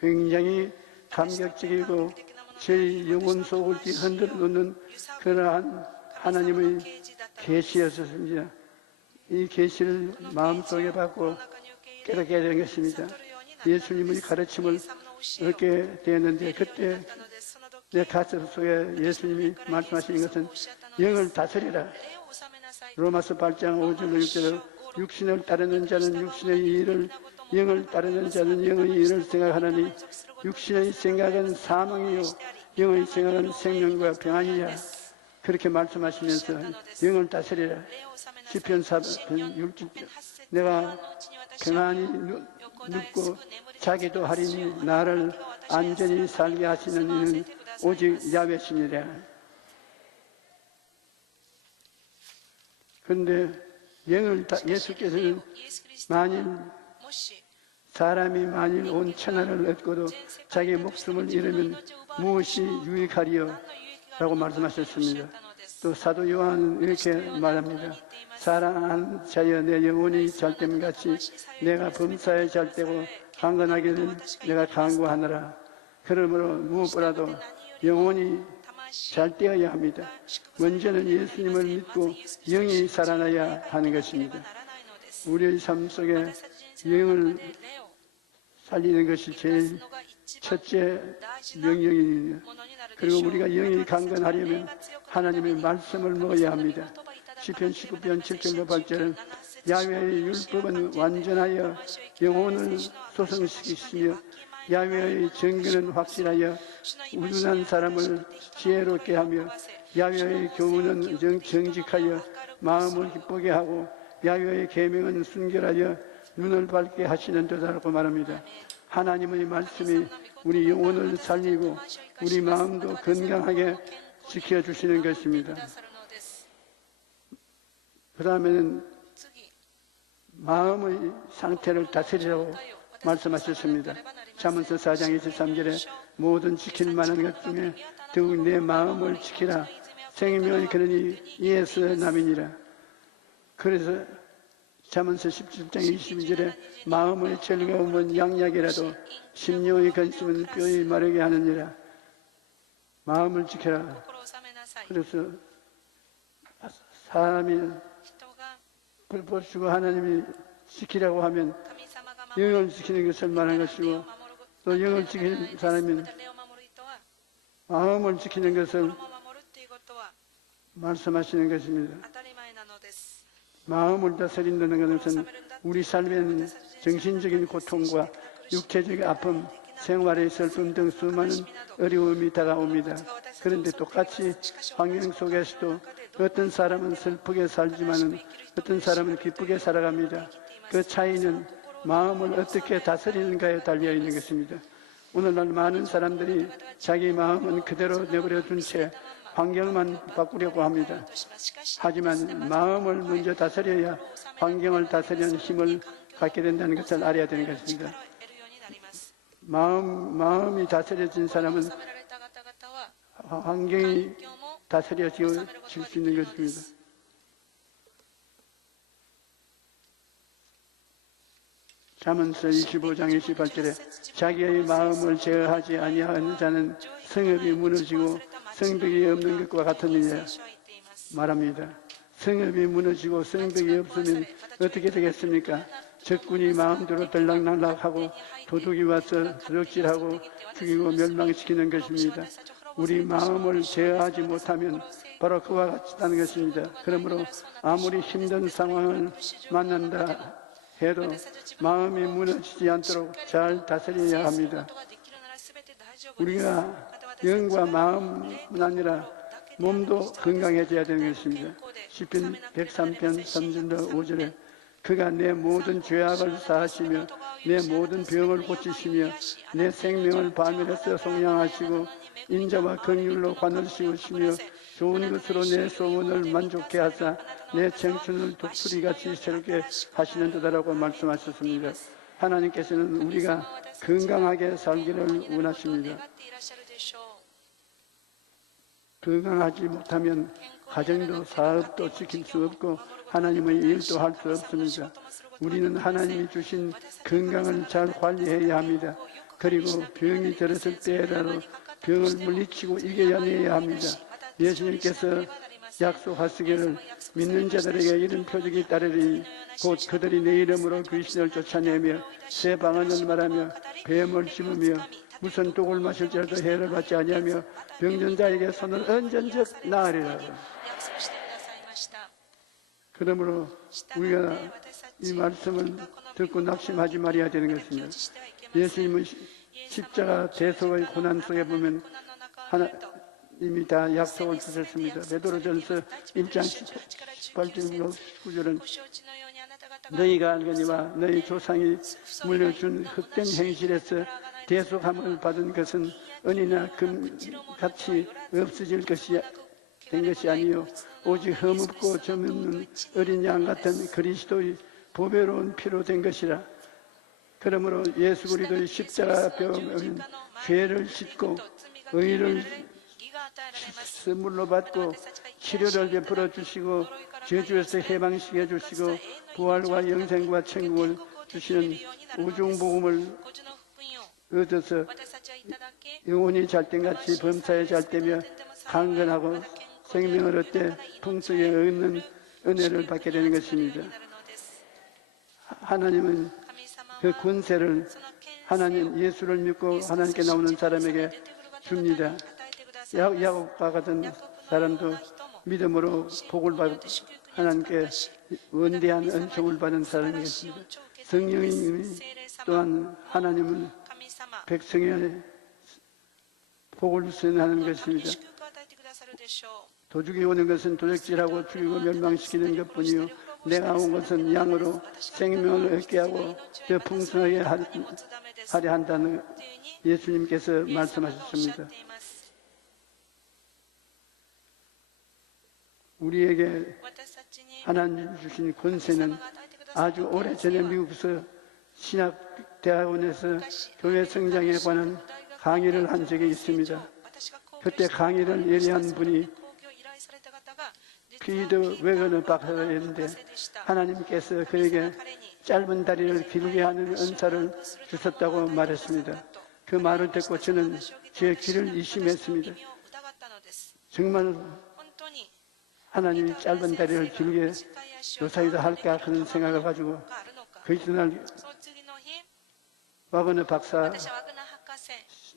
굉장히 감격적이고 제 영혼 속을 흔들어 놓는 그러한 하나님의 계시였습니다. 이 계시를 마음속에 받고 깨닫게 된 것입니다. 예수님의 가르침을 얻게 되었는데 그때 내 가슴 속에 예수님이 말씀하시는 것은 영을 다스리라. 로마서 8장 5절 6절로 육신을 따르는 자는 육신의 일을 영을 따르는 자는 영의 일을 생각하나니 육신의 생각은 사망이요 영의 생각은 생명과 평안이야. 그렇게 말씀하시면서 영을 다스리라. 시편 4편 6절 내가 평안히 눕고 자기도 하리니 나를 안전히 살게 하시는 이는 오직 야훼시니라. 그런데 예수께서는 사람이 만일 온 천하를 얻고도 자기 목숨을 잃으면 무엇이 유익하리요? 라고 말씀하셨습니다. 또 사도 요한은 이렇게 말합니다. 사랑하는 자여 내 영혼이 잘됨 같이 내가 범사에 잘되고 강건하기를 내가 강구하노라. 그러므로 무엇보다도 영혼이 잘되어야 합니다. 먼저는 예수님을 믿고 영이 살아나야 하는 것입니다. 우리의 삶 속에 영을 살리는 것이 제일 첫째 명령입니다. 그리고 우리가 영이 강건하려면 하나님의 말씀을 먹어야 합니다. 시편 19편 7절로 8절은 야훼의 율법은 완전하여 영혼을 소성시키시며 야훼의 정근은 확실하여 우둔한 사람을 지혜롭게 하며 야훼의 교훈은 정직하여 마음을 기쁘게 하고 야훼의 계명은 순결하여 눈을 밝게 하시는 듯하라고 말합니다. 하나님의 말씀이 우리 영혼을 살리고 우리 마음도 건강하게 지켜주시는 것입니다. 그 다음에는 마음의 상태를 다스리라고 말씀하셨습니다. 잠언서 4장 23절에 모든 지킬 만한 것 중에 더욱 내 마음을 지키라. 생명이 그러니 이에서 남이니라. 그래서 잠언서 17장 22절에 마음의 즐거움은 양약이라도 심령의 근심은 뼈에 마르게 하느니라. 마음을 지켜라. 그래서 사람이 불법주고 하나님이 지키라고 하면 영을 지키는 것을 말하는 것이고 또 영을 지키는 사람은 마음을 지키는 것을 말씀하시는 것입니다. 마음을 다스린다는 것은 우리 삶에는 정신적인 고통과 육체적인 아픔, 생활의 슬픔 등 수많은 어려움이 다가옵니다. 그런데 똑같이 환경 속에서도 어떤 사람은 슬프게 살지만은 어떤 사람은 기쁘게 살아갑니다. 그 차이는 마음을 어떻게 다스리는가에 달려 있는 것입니다. 오늘날 많은 사람들이 자기 마음은 그대로 내버려 둔 채 환경만 바꾸려고 합니다. 하지만 마음을 먼저 다스려야 환경을 다스리는 힘을 갖게 된다는 것을 알아야 되는 것입니다. 마음이 다스려진 사람은 환경이 다스려질 수 있는 것입니다. 잠언서 25장 28절에 자기의 마음을 제어하지 아니하는 자는 성읍이 무너지고 성벽이 없는 것과 같으니라 말합니다. 성읍이 무너지고 성벽이 없으면 어떻게 되겠습니까? 적군이 마음대로 들락날락하고 도둑이 와서 드럭질하고 죽이고 멸망시키는 것입니다. 우리 마음을 제어하지 못하면 바로 그와 같다는 것입니다. 그러므로 아무리 힘든 상황을 만난다 해도 마음이 무너지지 않도록 잘 다스려야 합니다. 우리가 영과 마음뿐 아니라 몸도 건강해져야 되는 것입니다. 시편 103편 3절로 5절에 그가 내 모든 죄악을 사하시며 내 모든 병을 고치시며 내 생명을 밤에서 속량하시고 인자와 긍휼로 관을 씌우시며 좋은 것으로 내 소원을 만족케 하사 내 청춘을 독수리같이 새롭게 하시는 듯하라고 말씀하셨습니다. 하나님께서는 우리가 건강하게 살기를 원하십니다. 건강하지 못하면 가정도 사업도 지킬 수 없고 하나님의 일도 할 수 없습니다. 우리는 하나님이 주신 건강을 잘 관리해야 합니다. 그리고 병이 들었을 때라도 병을 물리치고 이겨내야 합니다. 예수님께서 약속하시기를 믿는 자들에게 이런 표적이 따르리니 곧 그들이 내 이름으로 귀신을 쫓아내며 새 방언을 말하며 뱀을 씹으며 무슨 독을 마실지라도 해를 받지 아니하며 병든 자에게 손을 얹은즉 나으리라. 그러므로 우리가 이 말씀을 듣고 낙심하지 말아야 되는 것입니다. 예수님은 십자가 대속의 고난 속에 보면 이미 다 약속을 주셨습니다. 베드로전서 1장 18절 19절은 너희가 알거니와 너희 조상이 물려준 헛된 행실에서 대속함을 받은 것은 은이나 금같이 없어질 된 것이 아니요 오직 흠없고 점없는 어린 양 같은 그리스도의 보배로운 피로 된 것이라. 그러므로 예수 그리스도의 십자가 뼈는 죄를 씻고 의를 선물로 받고 치료를 베풀어 주시고 저주에서 해방시켜 주시고 부활과 영생과 천국을 주시는 우중복음을 얻어서 영혼이 잘된같이 범사에 잘되며 강건하고 생명을 얻되 풍성에 얻는 은혜를 받게 되는 것입니다. 하나님은 그 권세를 하나님 예수를 믿고 하나님께 나오는 사람에게 줍니다. 야곱과 같은 사람도 믿음으로 복을 받고 하나님께 원대한 은총을 받은 사람이겠습니다. 성령이 또한 하나님은 백성의 복을 선하는 것입니다. 도둑이 오는 것은 도적질하고 죽이고 멸망시키는 것뿐이요 내가 온 것은 양으로 생명을 얻게 하고 더 풍성하게 하려 한다는 예수님께서 말씀하셨습니다. 우리에게 하나님 주신 권세는 아주 오래전에 미국에서 신학대학원에서 교회 성장에 관한 강의를 한 적이 있습니다. 그때 강의를 예리한 분이 피드 웨거너 박사였는데 하나님께서 그에게 짧은 다리를 길게 하는 은사를 주셨다고 말했습니다. 그 말을 듣고 저는 제 귀를 의심했습니다. 정말 하나님이 짧은 다리를 길게 요사이도 할까 그런 생각을 가지고 그 이튿날 와그너 박사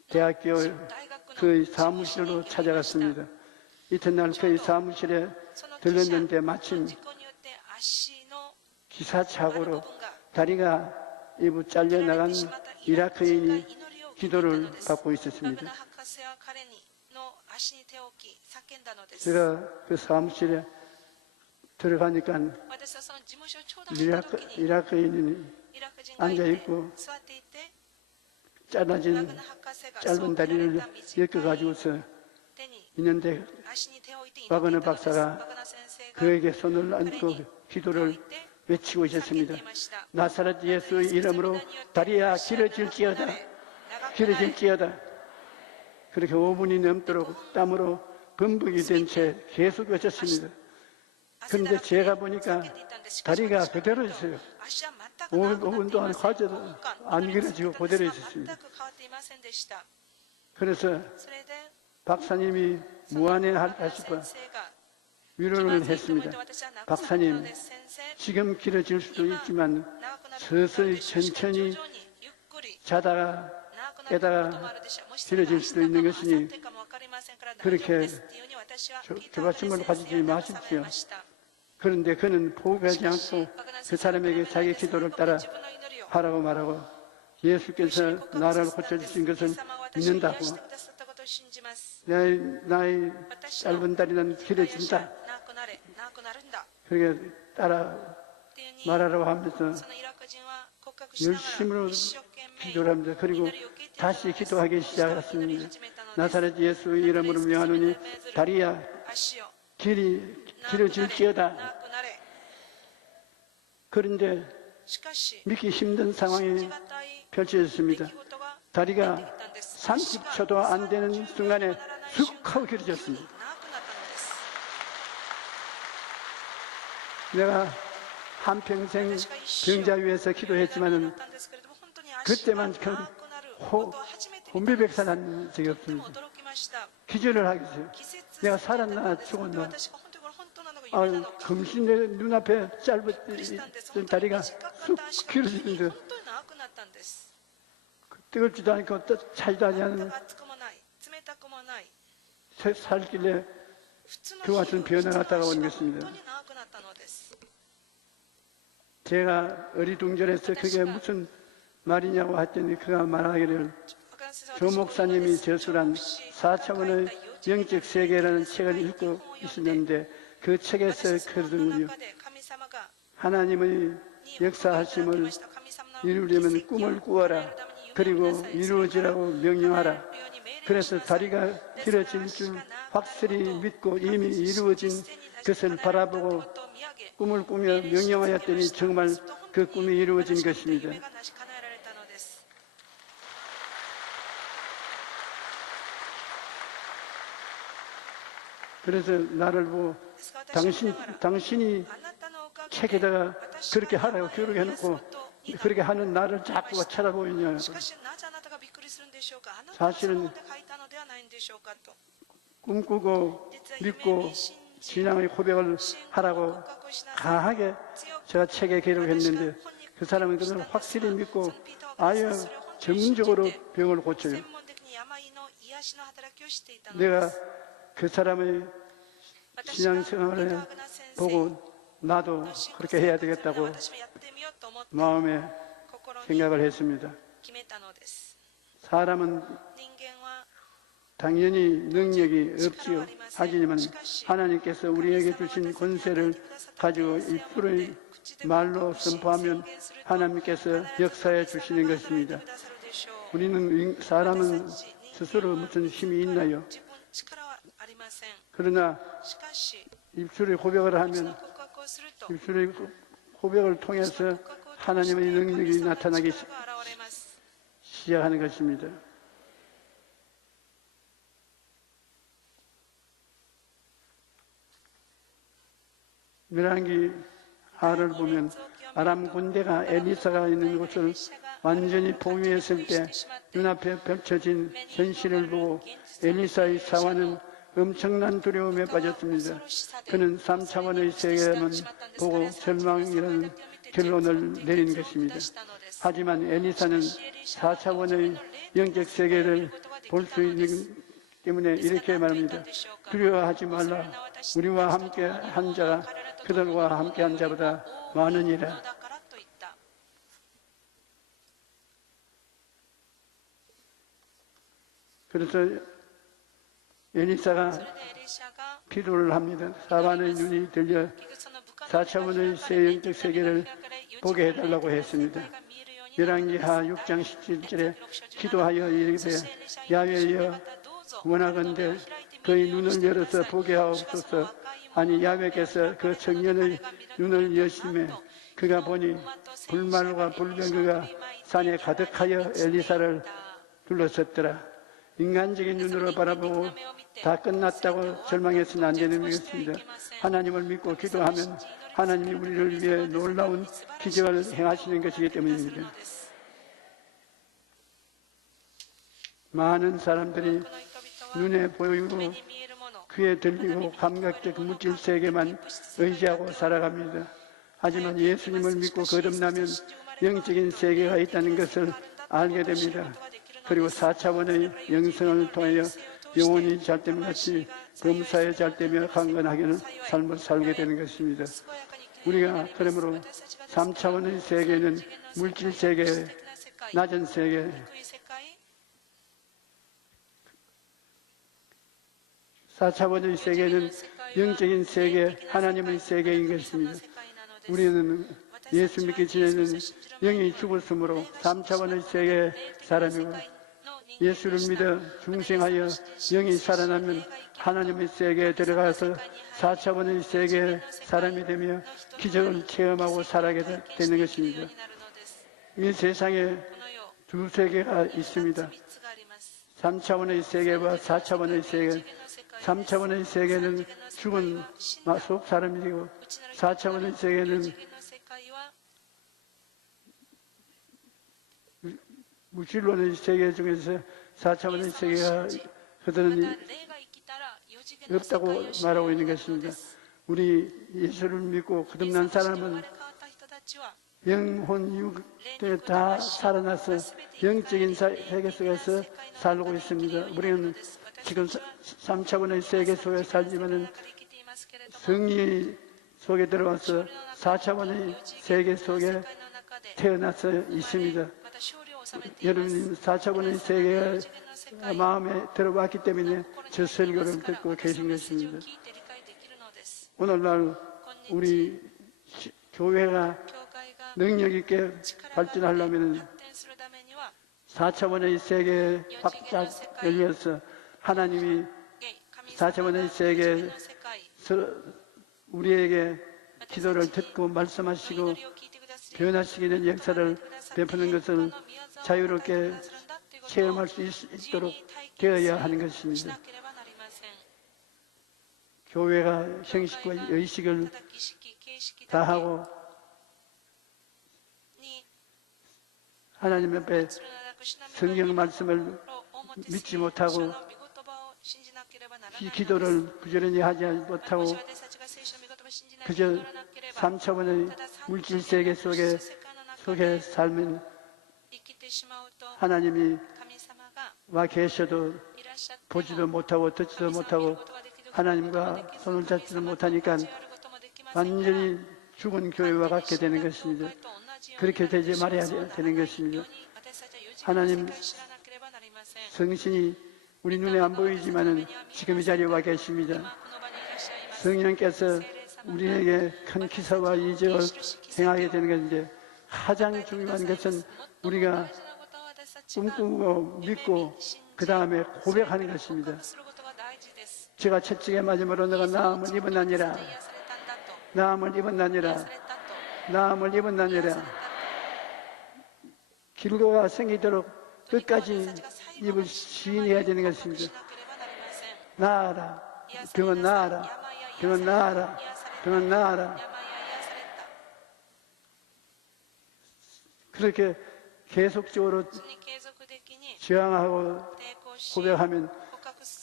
대학교 그 사무실로 찾아갔습니다. 이튿날 그의 사무실에 들렀는데 마침 기사착오로 다리가 일부 잘려나간 이라크인이 기도를 받고 있었습니다. 제가 그 사무실에 들어가니까 이라크인이 앉아있고 짧은 다리를 엮어가지고서 있는데 와그너 박사가 그에게 손을 얹고 기도를 외치고 있었습니다. 나사렛 예수의 이름으로 다리야 길어질지어다. 길어질지어다. 그렇게 5분이 넘도록 땀으로 범벅이 된 채 계속 외쳤습니다. 그런데 제가 보니까 다리가 그대로 있어요. 5분 동안 과제도 안 그려지고 그대로 있었습니다. 그래서 박사님이 무안해할까 싶어 위로를 했습니다. 박사님, 지금 길어질 수도 있지만 서서히 천천히 자다가 깨다가 길어질 수도 있는 것이니 그렇게 조바심을 가지지 마십시오. 그런데 그는 포기하지 않고 그 사람에게 자기 기도를 따라 하라고 말하고 예수께서 나를 고쳐주신 것을 믿는다고 나의 짧은 다리는 길어진다. 그렇게 따라 말하라고 하면서 열심으로 기도를 합니다. 그리고 다시 기도하기 시작했습니다. 나사렛 예수의 이름으로 명하노니 다리야 길이 길어질지어다. 그런데 믿기 힘든 상황이 펼쳐졌습니다. 다리가 30초도 안 되는 순간에 쑥 하고 길어졌습니다. 내가 한평생 병자 위에서 기도했지만 그때만큼 혼비백산한 적이 없습니다. 기절을 하겠어요. 내가 살았나 죽었나. 금시 내 눈앞에 짧은 다리가 쑥 길어지는데 뜨겁지도 않고 차지도 않는 살길래 그와 같은 변화가 다가오는 것입니다. 제가 어리둥절해서 그게 무슨 말이냐고 했더니 그가 말하기를 조 목사님이 저술한 4차원의 영적 세계라는 책을 읽고 있었는데 그 책에서 그러더군요. 하나님의 역사하심을 이루려면 꿈을 꾸어라. 그리고 이루어지라고 명령하라. 그래서 다리가 길어질 줄 확실히 믿고 이미 이루어진 것을 바라보고 꿈을 꾸며 명령하였더니 정말 그 꿈이 이루어진 것입니다. 그래서 나를 보고 당신이 책에다가 그렇게 하라고 교육해놓고 그렇게 하는 나를 자꾸 쳐다보이냐. 사실은 꿈꾸고 믿고 신앙의 고백을 하라고 강하게 제가 책에 기록했는데 그 사람은 그걸 확실히 믿고 아예 전문적으로 병을 고쳐요. 내가 그 사람의 신앙생활을 보고 나도 그렇게 해야 되겠다고 마음에 생각을 했습니다. 사람은 당연히 능력이 없지요. 하지만 하나님께서 우리에게 주신 권세를 가지고 입술의 말로 선포하면 하나님께서 역사해 주시는 것입니다. 사람은 스스로 무슨 힘이 있나요? 그러나 입술의 고백을 하면 입술의 고백을 통해서 하나님의 능력이 나타나기 시작하는 것입니다. 열왕기 하를 보면 아람 군대가 엘리사가 있는 곳을 완전히 포위했을 때 눈앞에 펼쳐진 현실을 보고 엘리사의 사환은 엄청난 두려움에 빠졌습니다. 그는 3차원의 세계만 보고 절망이라는 결론을 내린 것입니다. 하지만 엘리사는 4차원의 영적 세계를 볼 수 있는 때문에 이렇게 말합니다. 두려워하지 말라. 우리와 함께 한 자가 그들과 함께 한 자보다 많으니라. 그래서 엘리사가 기도를 합니다. 사반의 눈이 들려 4차원의 새 영적 세계를 보게 해달라고 했습니다. 열왕기하 6장 17절에 기도하여 이르되 야훼여 원하건대 그의 눈을 열어서 보게 하옵소서. 아니 야훼께서 그 청년의 눈을 여심해 그가 보니 불말과 불병거가 산에 가득하여 엘리사를 둘러섰더라. 인간적인 눈으로 바라보고 다 끝났다고 절망해서는 안 되는 것입니다. 하나님을 믿고 기도하면 하나님이 우리를 위해 놀라운 기적을 행하시는 것이기 때문입니다. 많은 사람들이 눈에 보이고 귀에 들리고 감각적 물질 세계만 의지하고 살아갑니다. 하지만 예수님을 믿고 거듭나면 영적인 세계가 있다는 것을 알게 됩니다. 그리고 4차원의 영성을 통하여 영혼이 잘됨 같이 범사에 잘되며 강건하게는 삶을 살게 되는 것입니다. 우리가 그러므로 3차원의 세계는 물질 세계, 낮은 세계, 4차원의 세계는 영적인 세계, 하나님의 세계인 것입니다. 우리는 예수 믿기 전에는 영이 죽었으므로 3차원의 세계의 사람이고 예수를 믿어 중생하여 영이 살아나면 하나님의 세계에 들어가서 4차원의 세계의 사람이 되며 기적을 체험하고 살아게 되는 것입니다. 이 세상에 두 세계가 있습니다. 3차원의 세계와 4차원의 세계. 3차원의 세계는 죽은 속 사람이고 4차원의 세계는 물질론의 세계 중에서 4차원의 세계가 그들은 없다고 말하고 있는 것입니다. 우리 예수를 믿고 거듭난 사람은 영혼, 육에 다 살아나서 영적인 세계 속에서 살고 있습니다. 우리는 지금 3차원의 세계 속에 살지만은 성리 속에 들어와서 4차원의 세계 속에 태어나서 있습니다. 여러분이 4차원의 세계가 마음에 들어왔기 때문에 저 설교를 듣고 계신 것입니다. 오늘날 우리 교회가 능력 있게 발전하려면 4차원의 세계에 확장 열려서 하나님이 4차원의 세계에서 우리에게 기도를 듣고 말씀하시고 변화시키는 역사를 베푸는 것을 자유롭게 체험할 수 있도록 되어야 하는 것입니다. 교회가 형식과 의식을 다하고 하나님 앞에 성경 말씀을 믿지 못하고 이 기도를 부지런히 하지 못하고 그저 3차원의 물질 세계 속에 살면 하나님이 와 계셔도 보지도 못하고 듣지도 못하고 하나님과 손을 잡지도 못하니까 완전히 죽은 교회와 같게 되는 것입니다. 그렇게 되지 말아야 되는 것입니다. 하나님 성신이 우리 눈에 안 보이지만은 지금 이 자리에 와 계십니다. 성령께서 우리에게 큰 기사와 이적을 행하게 되는 것인데 가장 중요한 것은 우리가 꿈꾸고 믿고 그 다음에 고백하는 것입니다. 제가 채찍에 맞음으로 너가 나음을 입었나니라, 나음을 입었나니라, 나음을 입었나니라. 길고가 생기도록 끝까지 입을 시인해야 되는 것입니다. 나아라, 병은 나아라, 병은 나아라, 병은 나아라. 그렇게 계속적으로 저항하고 고백하면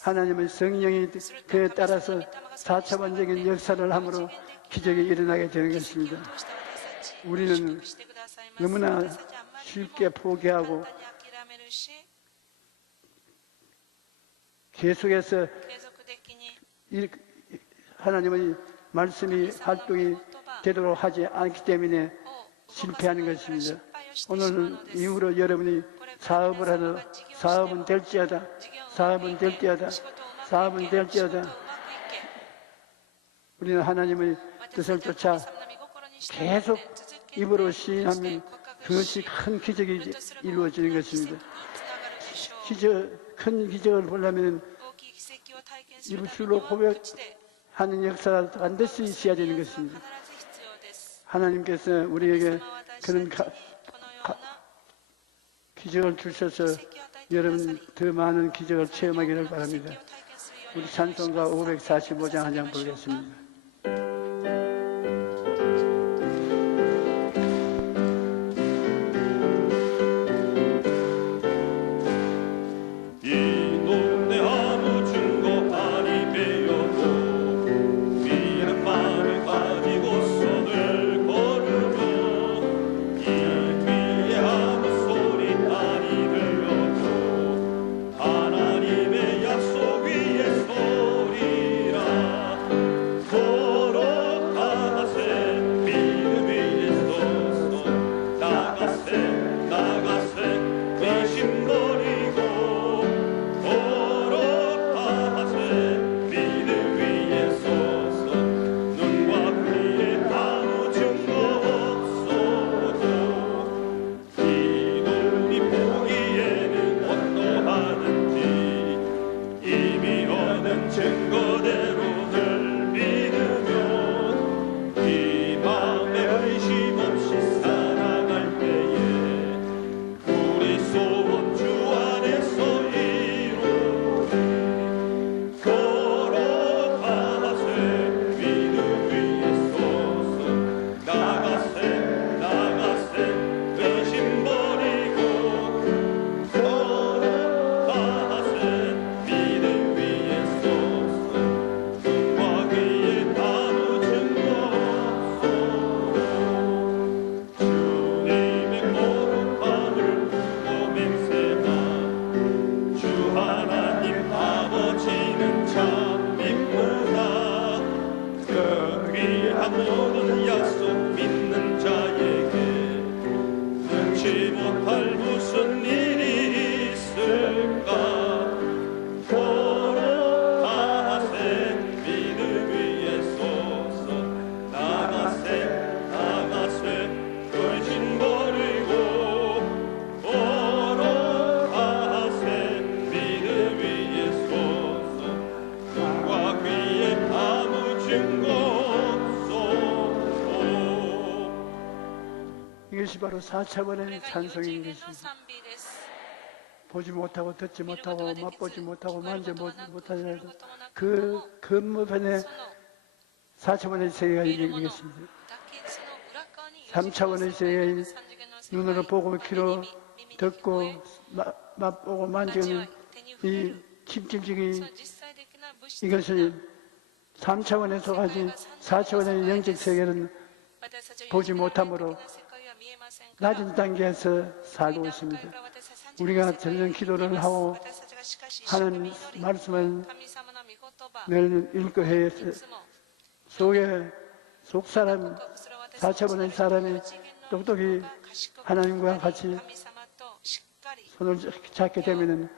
하나님의 성령이 그에 따라서 4차원적인 역사를 함으로 기적이 일어나게 되는 것입니다. 우리는 너무나 쉽게 포기하고 계속해서 하나님의 말씀이 활동이 되도록 하지 않기 때문에 실패하는 것입니다. 오늘 이후로 여러분이 사업을 하는 사업은 될지어다, 사업은 될지어다, 사업은 될지어다. 우리는 하나님의 뜻을 쫓아 계속 입으로 시인하면 그것이 큰 기적이 이루어지는 것입니다. 큰 기적을 보려면 입술로 고백하는 역사가 반드시 있어야 되는 것입니다. 하나님께서 우리에게 그런 기적을 주셔서 여러분 더 많은 기적을 체험하기를 바랍니다. 우리 찬송가 545장 한 장 보겠습니다. 이것이 바로 4차원의 찬송인 것입니다. 보지 못하고 듣지 못하고 맛보지 못하고 만져 못하더라도 그 건너편에 4차원의 세계가 있는 것입니다. 3차원의 세계인 눈으로 보고 귀로 듣고 맛보고 만지는 이 집집직이 이것이 3차원에서 가진 4차원의 영적 세계는 보지 못함으로 낮은 단계에서 살고 있습니다. 우리가 전전 기도를 하고 하는 말씀을 늘 읽고 해서 속 사람 4차원의 사람이 똑똑히 하나님과 같이 손을 잡게 되면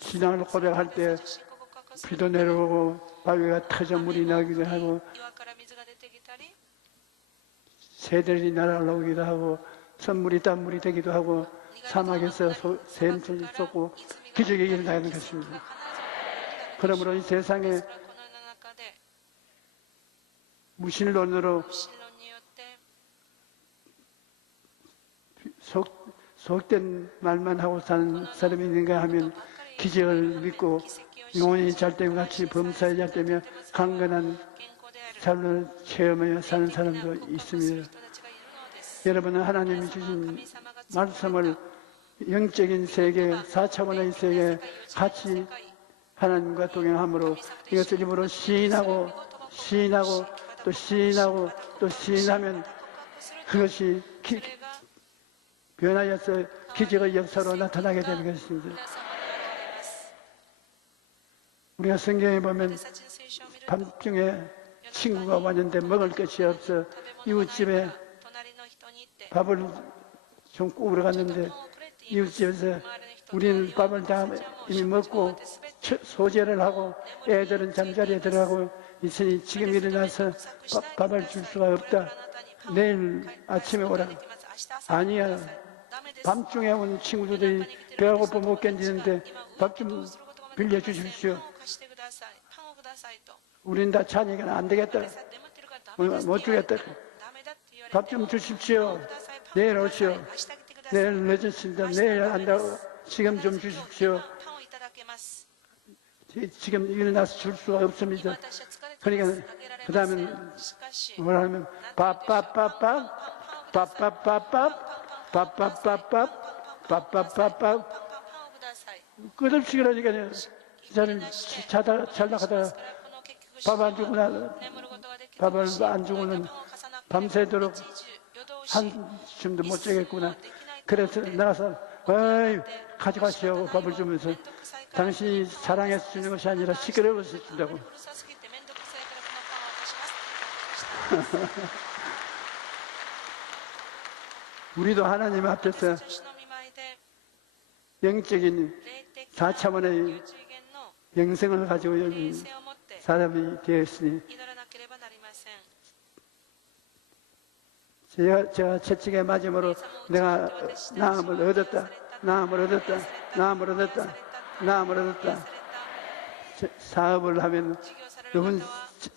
신앙을 고백할 때 비도 내려오고 바위가 터져 물이 나기도 하고 새들이 날아오기도 하고 선물이 땀물이 되기도 하고 사막에서 샘을 쏟고 기적이 일어나는 것입니다. 그러므로 이 세상에 무신론으로 속된 말만 하고 사는 사람이 있는가 하면 기적을 믿고 영혼이 잘됨 같이 범사에 잘되며 강건한 삶을 체험하여 사는 사람도 있습니다. 여러분은 하나님이 주신 말씀을 영적인 세계, 4차원의 세계 같이 하나님과 동행함으로 이것을 입으로 시인하고 또 시인하고 또 시인하면 그것이 변하여서 기적의 역사로 나타나게 되는 것입니다. 우리가 성경에 보면 밤중에 친구가 왔는데 먹을 것이 없어 이웃집에 밥을 좀 구우러 갔는데 이웃집에서 우리는 밥을 다 이미 먹고 소재를 하고 애들은 잠자리에 들어가고 있으니 지금 일어나서 밥을 줄 수가 없다. 내일 아침에 오라. 아니야. 밤중에 온 친구들이 배가 고파 못 견디는데 밥 좀 빌려주십시오. 우린 다 자니까 안 되겠다. 못 주겠다. 밥 좀 주십시오. 내일 오시오. 내일 늦었습니다. 내일 한다고 지금 좀 주십시오. 지금 일어나서 줄 수가 없습니다. 그러니까 그 다음에 뭐라 하면 끝없이 그러니까요. 이 사람이 잘 나가다가 밥을 안 주고는 밤새도록 한숨도 못 자겠구나. 그래서 나가서 어이 가져가시오 밥을 주면서 당신이 사랑해서 주는 것이 아니라 시끄러워서 준다고. 우리도 하나님 앞에서 영적인 4차원의 영생을 가지고 있는 사람이 되었으니 제가 채찍에 맞음으로 내가 나음을 얻었다. 사업을 하면 여러분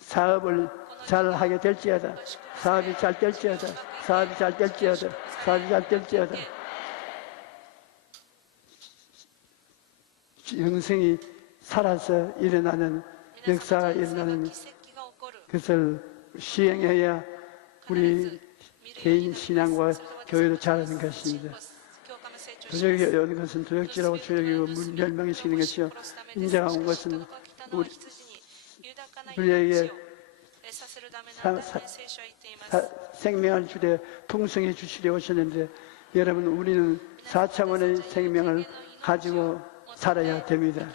사업을 잘 하게 될지어다. 사업이 잘 될지어다. 영생이 살아서 일어나는 역사가 일어나는 것을 시행해야 우리 개인 신앙과 교회도 잘하는 것입니다. 도적이 오는 것은 도적질하고 조역이고 멸망시키는 것이요 인자가 온 것은 우리에게 생명을 주되 풍성히 주시려 오셨는데 여러분 우리는 4차원의 생명을 가지고 살아야 됩니다.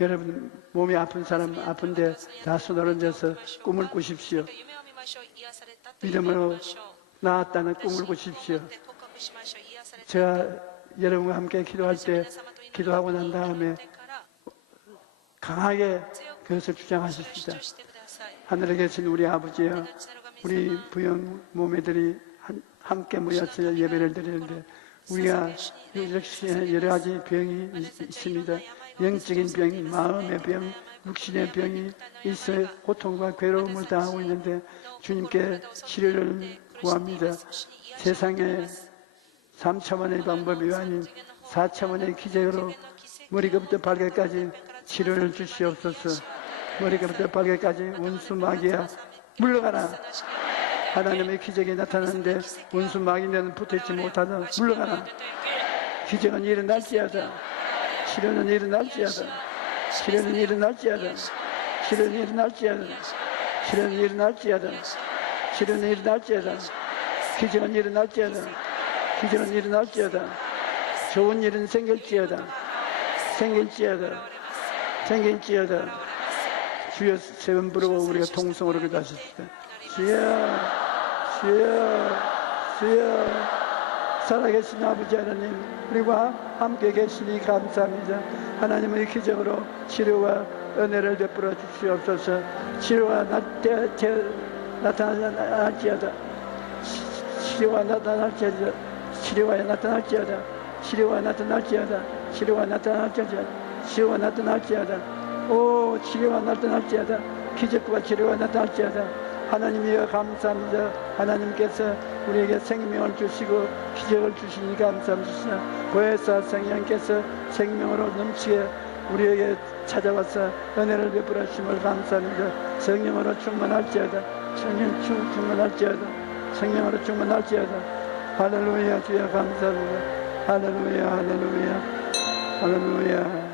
여러분 몸이 아픈 사람 아픈데 다 수놓아져서 꿈을 꾸십시오. 믿음으로 나았다는 꿈을 꾸십시오. 제가 여러분과 함께 기도할 때 기도하고 난 다음에 강하게 그것을 주장하십시다. 하늘에 계신 우리 아버지여, 우리 부영 모매들이 함께 모여서 예배를 드리는데 우리가 여러 가지 병이 있습니다. 영적인 병, 마음의 병, 육신의 병이 있어 고통과 괴로움을 당하고 있는데 주님께 치료를 구합니다. 세상에 3차원의 방법이 아닌 4차원의 기적으로 머리끝부터 발끝까지 치료를 주시옵소서. 머리끝부터 발끝까지 운수 마귀야 물러가라. 하나님의 기적이 나타나는데 운수 마귀는 붙어있지 못하다. 물러가라. 기적은 일어날지어다. 치료는 일어날지어다. 치료는 일어날지어다. 치료는 일어날지어다. 치료는 일어날지어다. 치료는 일어날지어다. 기적은 일어날지어다. 기적은 일어날지어다. 좋은 일은 생길지어다. 생길지어다. 생길지어다. 주여 세 번 부르고 우리가 통성으로 기도하셨습니다. 주여, 주여, 주여. 살아계신 아버지 하나님, 우리와 함께 계시니 감사합니다. 하나님의 기적으로 치료와 은혜를 베풀어 주시옵소서. 치료가 나타날지어다. 치료가 나타날지어다. 치료가 나타날지어다. 치료가 나타날지어다. 치료가 나타날지어다. 치료가 나타날지어다. 오, 치료가 나타날지어다. 기적과 치료가 나타날지어다. 하나님이여 감사합니다. 하나님께서 우리에게 생명을 주시고 기적을 주시니 감사합니다. 보혜사 성령께서 생명으로 넘치게 우리에게 찾아와서 은혜를 베풀어 주심을 감사합니다. 성령으로 충만할지어다. 성령 충만할지어다. 성령으로 충만할지어다. 할렐루야. 주여 감사합니다. 할렐루야. 할렐루야. 할렐루야.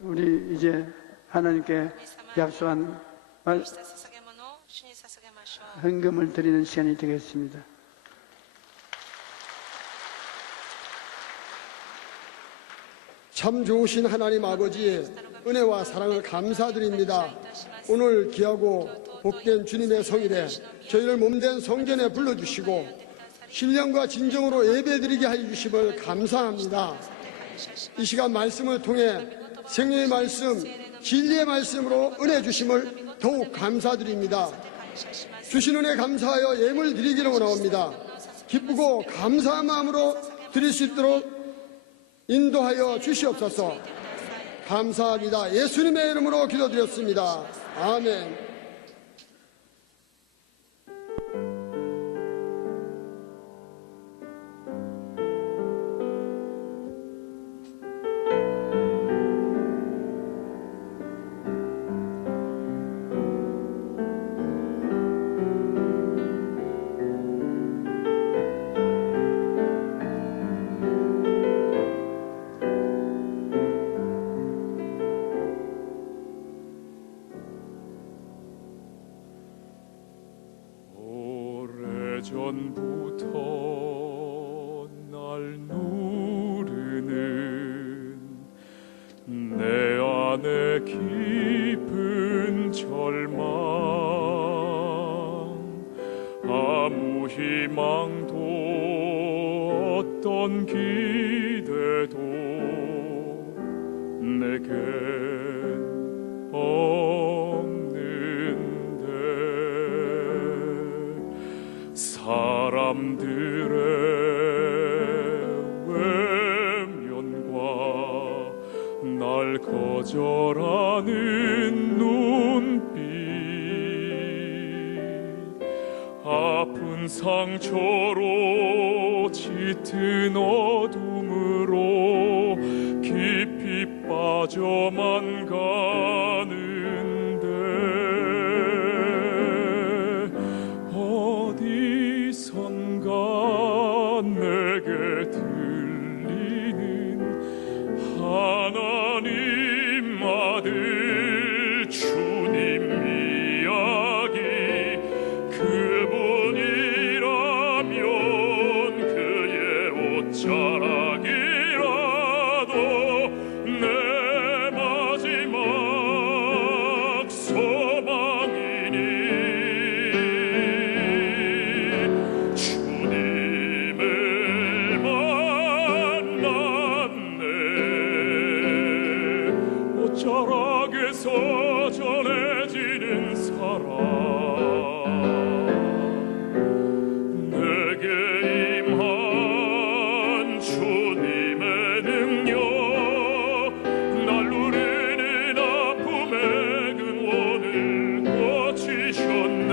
우리 이제 하나님께 약속한 헌금을 드리는 시간이 되겠습니다. 참 좋으신 하나님 아버지의 은혜와 사랑을 감사드립니다. 오늘 귀하고 복된 주님의 성일에 저희를 몸된 성전에 불러주시고 신령과 진정으로 예배드리게 하여 주심을 감사합니다. 이 시간 말씀을 통해 생명의 말씀, 진리의 말씀으로 은혜 주심을 더욱 감사드립니다. 주신 은혜 감사하여 예물 드리기를 원합니다. 기쁘고 감사한 마음으로 드릴 수 있도록 인도하여 주시옵소서. 감사합니다. 예수님의 이름으로 기도드렸습니다. 아멘. 전부터 날 누르는 내 안에 깊은 절망, 아무 희망도 어떤 기대도 내겐 사람들의 외면과 날 거절하는 눈빛, 아픈 상처로 짙은 어둠으로 깊이 빠져만 가는데 내게 들리는 하나님 아들 주님 이야기, 그분이라면 그의 옷자락이라도 내 마지막 소망이니 자락에서 전해지는 사랑, 내게 임한 주님의 능력, 날 누르는 아픔의 근원을 고치셨네.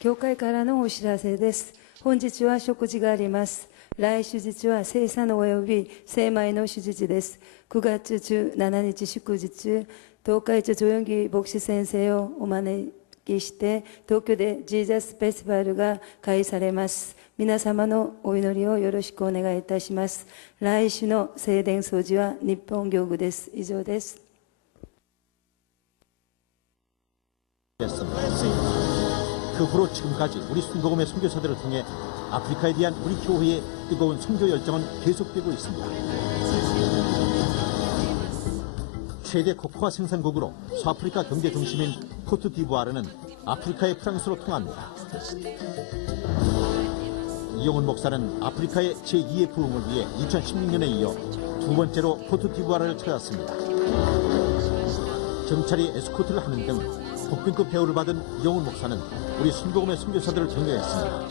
教会からのお知らせです。本日は食事があります。来手術は生産及び精米の手術です。9月17日祝日、東海町助四木牧師先生をお招きして、東京でジーザスフェスティバルが開催されます。皆様のお祈りをよろしくお願いいたします。来週の聖殿掃除は日本行具です。以上です。그 후로 지금까지 우리 순복음의 선교사들을 통해 아프리카에 대한 우리 교회의 뜨거운 선교 열정은 계속되고 있습니다. 최대 코코아 생산국으로 서아프리카 경제 중심인 코트디부아르는 아프리카의 프랑스로 통합니다. 이용훈 목사는 아프리카의 제2의 부흥을 위해 2016년에 이어 두 번째로 코트디부아르를 찾았습니다. 경찰이 에스코트를 하는 등 국빈급 대우를 받은 이용훈 목사는 우리 순복음의 선교사들을 격려했습니다.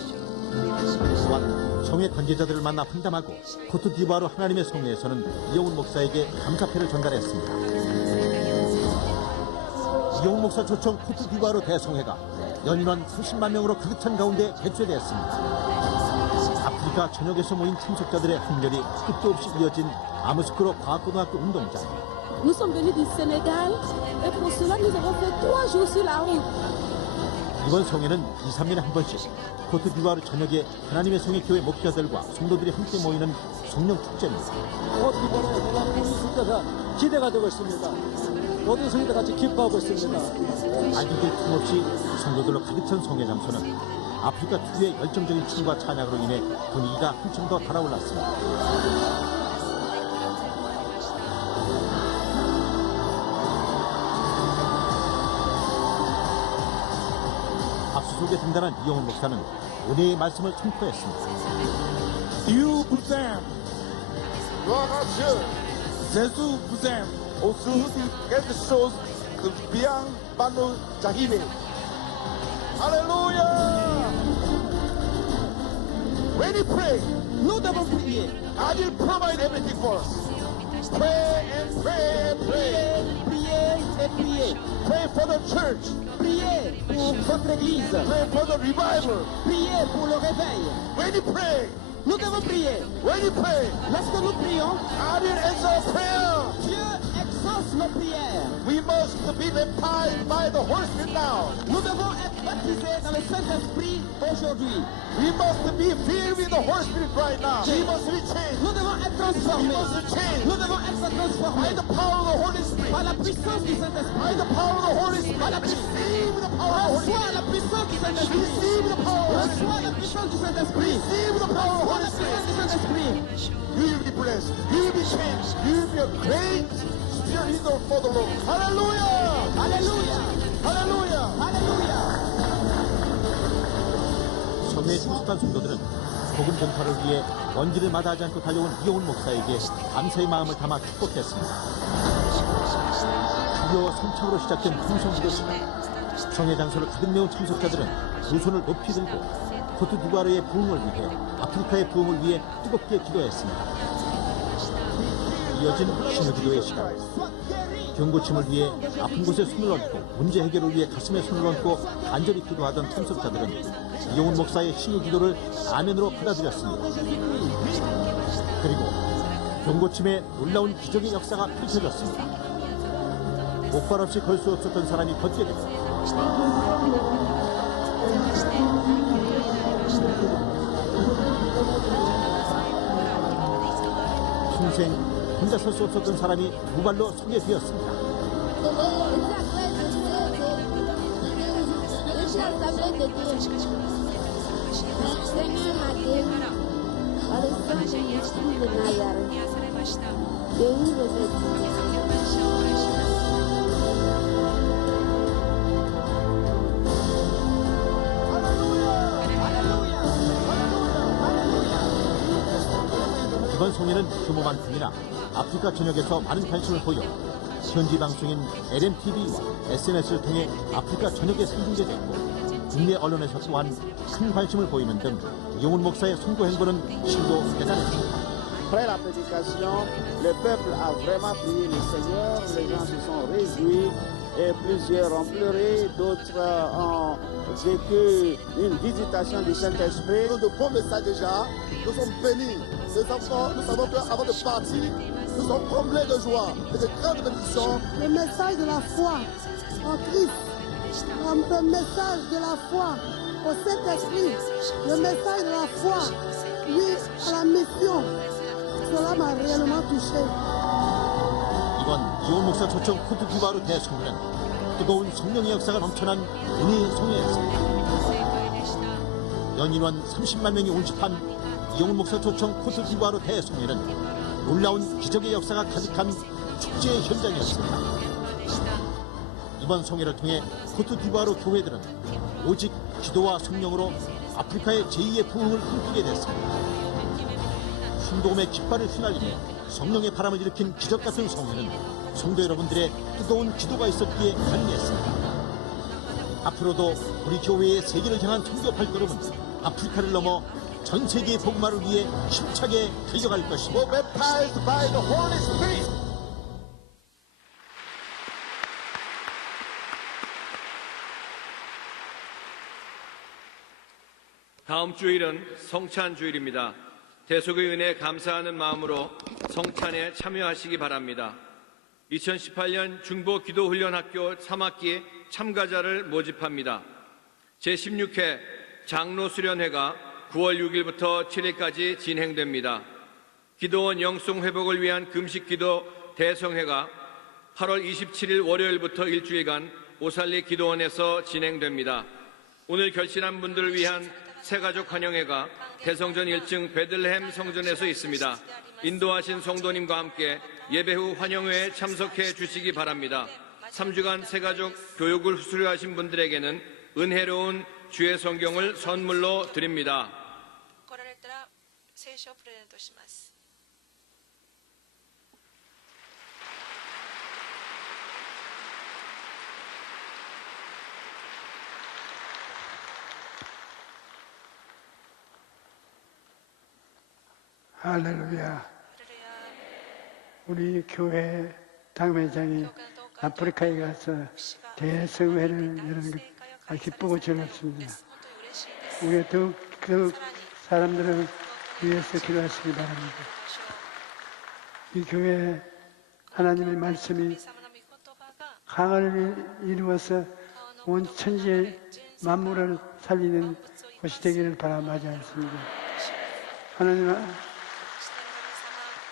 또한 성회 관계자들을 만나 환담하고 코트디부아르 하나님의 성회에서는 이용훈 목사에게 감사패를 전달했습니다. 이용훈 목사 초청 코트디부아르 대성회가 연인원 30만 명으로 가득 찬 가운데 개최됐습니다. 아프리카 전역에서 모인 참석자들의 hun결이 끝도 없이 이어진 아무스크로 과학고등학교 운동장. Nous sommes venus du Sénégal et pour cela nous avons fait 3 jours sur la route. 이번 성회는 2, 3년에 한 번씩 코트디부아르 전역의 하나님의 성의 교회 목회자들과 성도들이 함께 모이는 성령 축제입니다. 코트디부아르의 하나님의 숫자가 기대가 되고 있습니다. 모든 성도들 같이 기뻐하고 있습니다. 아직도 틈없이 성도들로 가득 찬 성회 장소는 아프리카 특유의 열정적인 춤과 찬양으로 인해 분위기가 한층 더 달아올랐습니다. 박수 속에 등단한 이용훈 목사는 은혜의 말씀을 선포했습니다. Dieu vous aime. Gloire à Dieu. Jésus vous aime. Aujourd'hui, quelque chose de bien va nous arriver. Alléluia. When we pray, nous devons prier. God will provide everything for us. Pray and pray, pray. Priez et priez. Pray for the church. Priez pour votre église. Pray for the revival. Priez pour le réveil. When you pray, nous devons prier. When you pray, lorsque nous prions, God will answer prayer. Dieu exauce nos prières. We must be baptized by the Holy Spirit now. Nous devons être baptisés dans le Saint-Esprit aujourd'hui. We must be filled with the Holy Spirit right now. We must be changed. Nous devons être transformés. We must change. Nous devons être transformés. By the power of the Holy Spirit. Par la puissance du Saint-Esprit. By the power of the Holy Spirit. Par la puissance du Saint-Esprit. Receive the power of the Holy Spirit. Reçois la puissance du Saint-Esprit. Receive the power of the Holy Spirit. Reçois la puissance du Saint-Esprit. You will be blessed. You will be changed. You will be a great spirit leader for the Lord. Hallelujah. Hallelujah. Hallelujah. Hallelujah. 성회에 참석한 성도들은 복음 전파를 위해 먼지를 마다하지 않고 달려온 이용훈 목사에게 감사의 마음을 담아 축복했습니다. 주여 성창으로 시작된 풍성기도 시간, 성회 장소를 가득 메운 참석자들은 두 손을 높이 들고 코트디부아르의 부흥을 위해, 아프리카의 부흥을 위해 뜨겁게 기도했습니다. 이어진 신유기도의 시간, 병고침을 위해 아픈 곳에 손을 얹고 문제 해결을 위해 가슴에 손을 얹고 간절히 기도하던 참석자들은 이용훈 목사의 신유기도를 아멘으로 받아들였습니다. 그리고 병고침에 놀라운 기적의 역사가 펼쳐졌습니다. 목발 없이 걸 수 없었던 사람이 걷게 되고 평생 혼자 설 수 없었던 사람이 두 발로 서게 되었습니다. 이번 성회는 규모만큼이나 아프리카 전역에서 많은 관심을 보여 현지 방송인 LMTV와 SNS를 통해 아프리카 전역에 생중계됐고 국내 언론에서 또한 큰 관심을 보이는 등 이용훈 목사의 선교 행보는 실로 대단했습니다. Après la prédication, le peuple a vraiment prié le Seigneur, les gens se sont réjouis et plusieurs ont pleuré, d'autres ont vécu une visitation du Saint-Esprit. De bons messages déjà, nous sommes bénis. Les enfants, nous savons qu'avant de partir, nous sommes comblés de joie et de grandes bénédictions. Le message de la foi en Christ, le message de la foi au Saint-Esprit, le message de la foi, oui, à la mission, cela m'a réellement touché. 이번 이온 목사 초청 코트디부아르 대성회는 뜨거운 성령의 역사가 넘쳐난 은혜의 성회였습니다. 연인원 30만 명이 운집한 이온 목사 초청 코트디부아르 대성회는 놀라운 기적의 역사가 가득한 축제의 현장이었습니다. 이번 성회를 통해 코트디부아르 교회들은 오직 기도와 성령으로 아프리카의 제2의 부흥을 꿈꾸게 됐습니다. 순도금의 깃발을 휘날리며 성령의 바람을 일으킨 기적 같은 성회는 성도 여러분들의 뜨거운 기도가 있었기에 가능했습니다. 앞으로도 우리 교회의 세계를 향한 선교 발걸음은 아프리카를 넘어 전 세계의 복음화를 위해 힘차게 달려갈 것입니다. Baptized by the Holy Spirit. 다음 주일은 성찬 주일입니다. 대속의 은혜에 감사하는 마음으로 성찬에 참여하시기 바랍니다. 2018년 중보 기도훈련학교 3학기 참가자를 모집합니다. 제16회 장로수련회가 9월 6일부터 7일까지 진행됩니다. 기도원 영성 회복을 위한 금식기도 대성회가 8월 27일 월요일부터 일주일간 오살리 기도원에서 진행됩니다. 오늘 결신한 분들을 위한 새가족 환영회가 대성전 1층 베들레헴 성전에서 있습니다. 인도하신 성도님과 함께 예배 후 환영회에 참석해 주시기 바랍니다. 3주간 새가족 교육을 수료하신 분들에게는 은혜로운 주의 성경을 선물로 드립니다. 할렐루야. 우리 교회 당회장이 아프리카에 가서 대성회를 여는 것 기쁘고 즐겁습니다. 우리 더욱 사람들을 위해서 기도하시기 바랍니다. 이 교회 하나님의 말씀이 강을 이루어서 온 천지의 만물을 살리는 곳이 되기를 바라마지않습니다.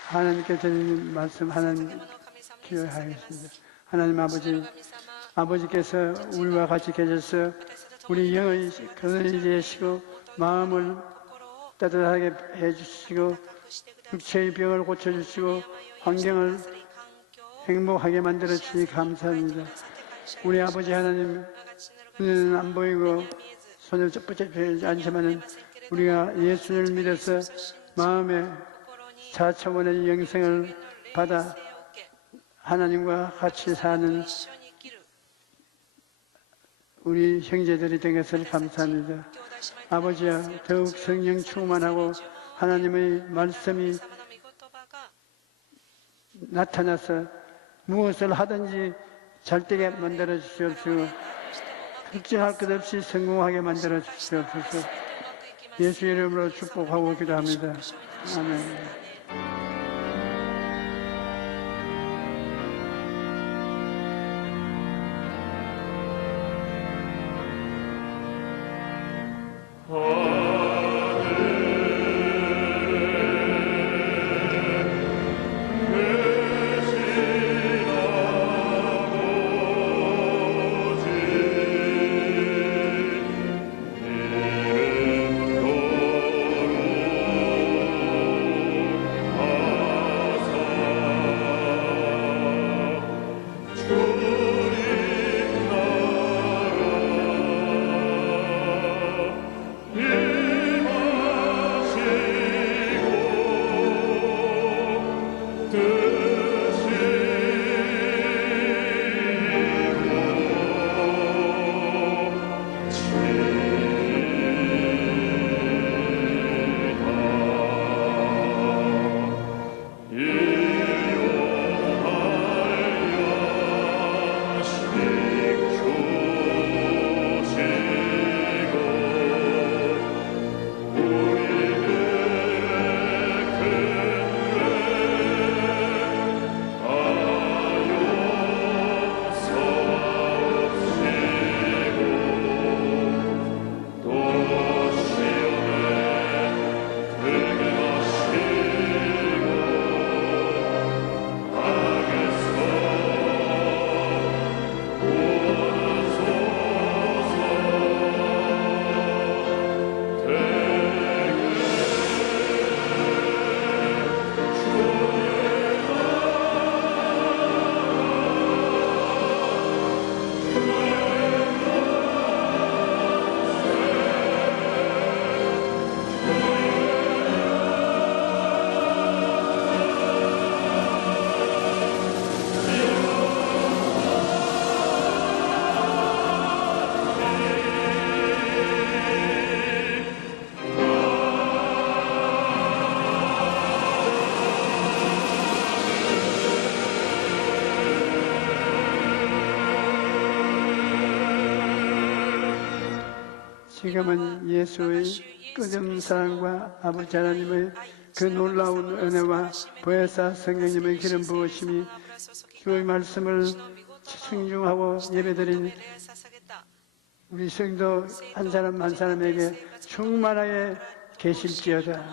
하나님께 드리는 말씀 하나님 기도하겠습니다. 하나님 아버지께서 우리와 같이 계셔서 우리 영의 근원이 되시고 마음을 따뜻하게 해주시고 육체의 병을 고쳐주시고 환경을 행복하게 만들어 주시니 감사합니다. 우리 아버지 하나님 눈에는 안 보이고 손을 붙잡지 않지만은 우리가 예수를 믿어서 마음에 4차원의 영생을 받아 하나님과 같이 사는 우리 형제들이 된 것을 감사합니다. 아버지야, 더욱 성령 충만하고 하나님의 말씀이 나타나서 무엇을 하든지 잘되게 만들어 주시옵시고 걱정할 것 없이 성공하게 만들어 주시옵소서. 예수 이름으로 축복하고 기도합니다. 아멘. 아 지금은 예수의 끊임 사랑과 아버지 하나님의 그 놀라운 은혜와 보혜사 성령님의 기름 부으심이 주의 말씀을 청중하고 예배드린 우리 성도 한 사람 한 사람에게 충만하게 계실지어다.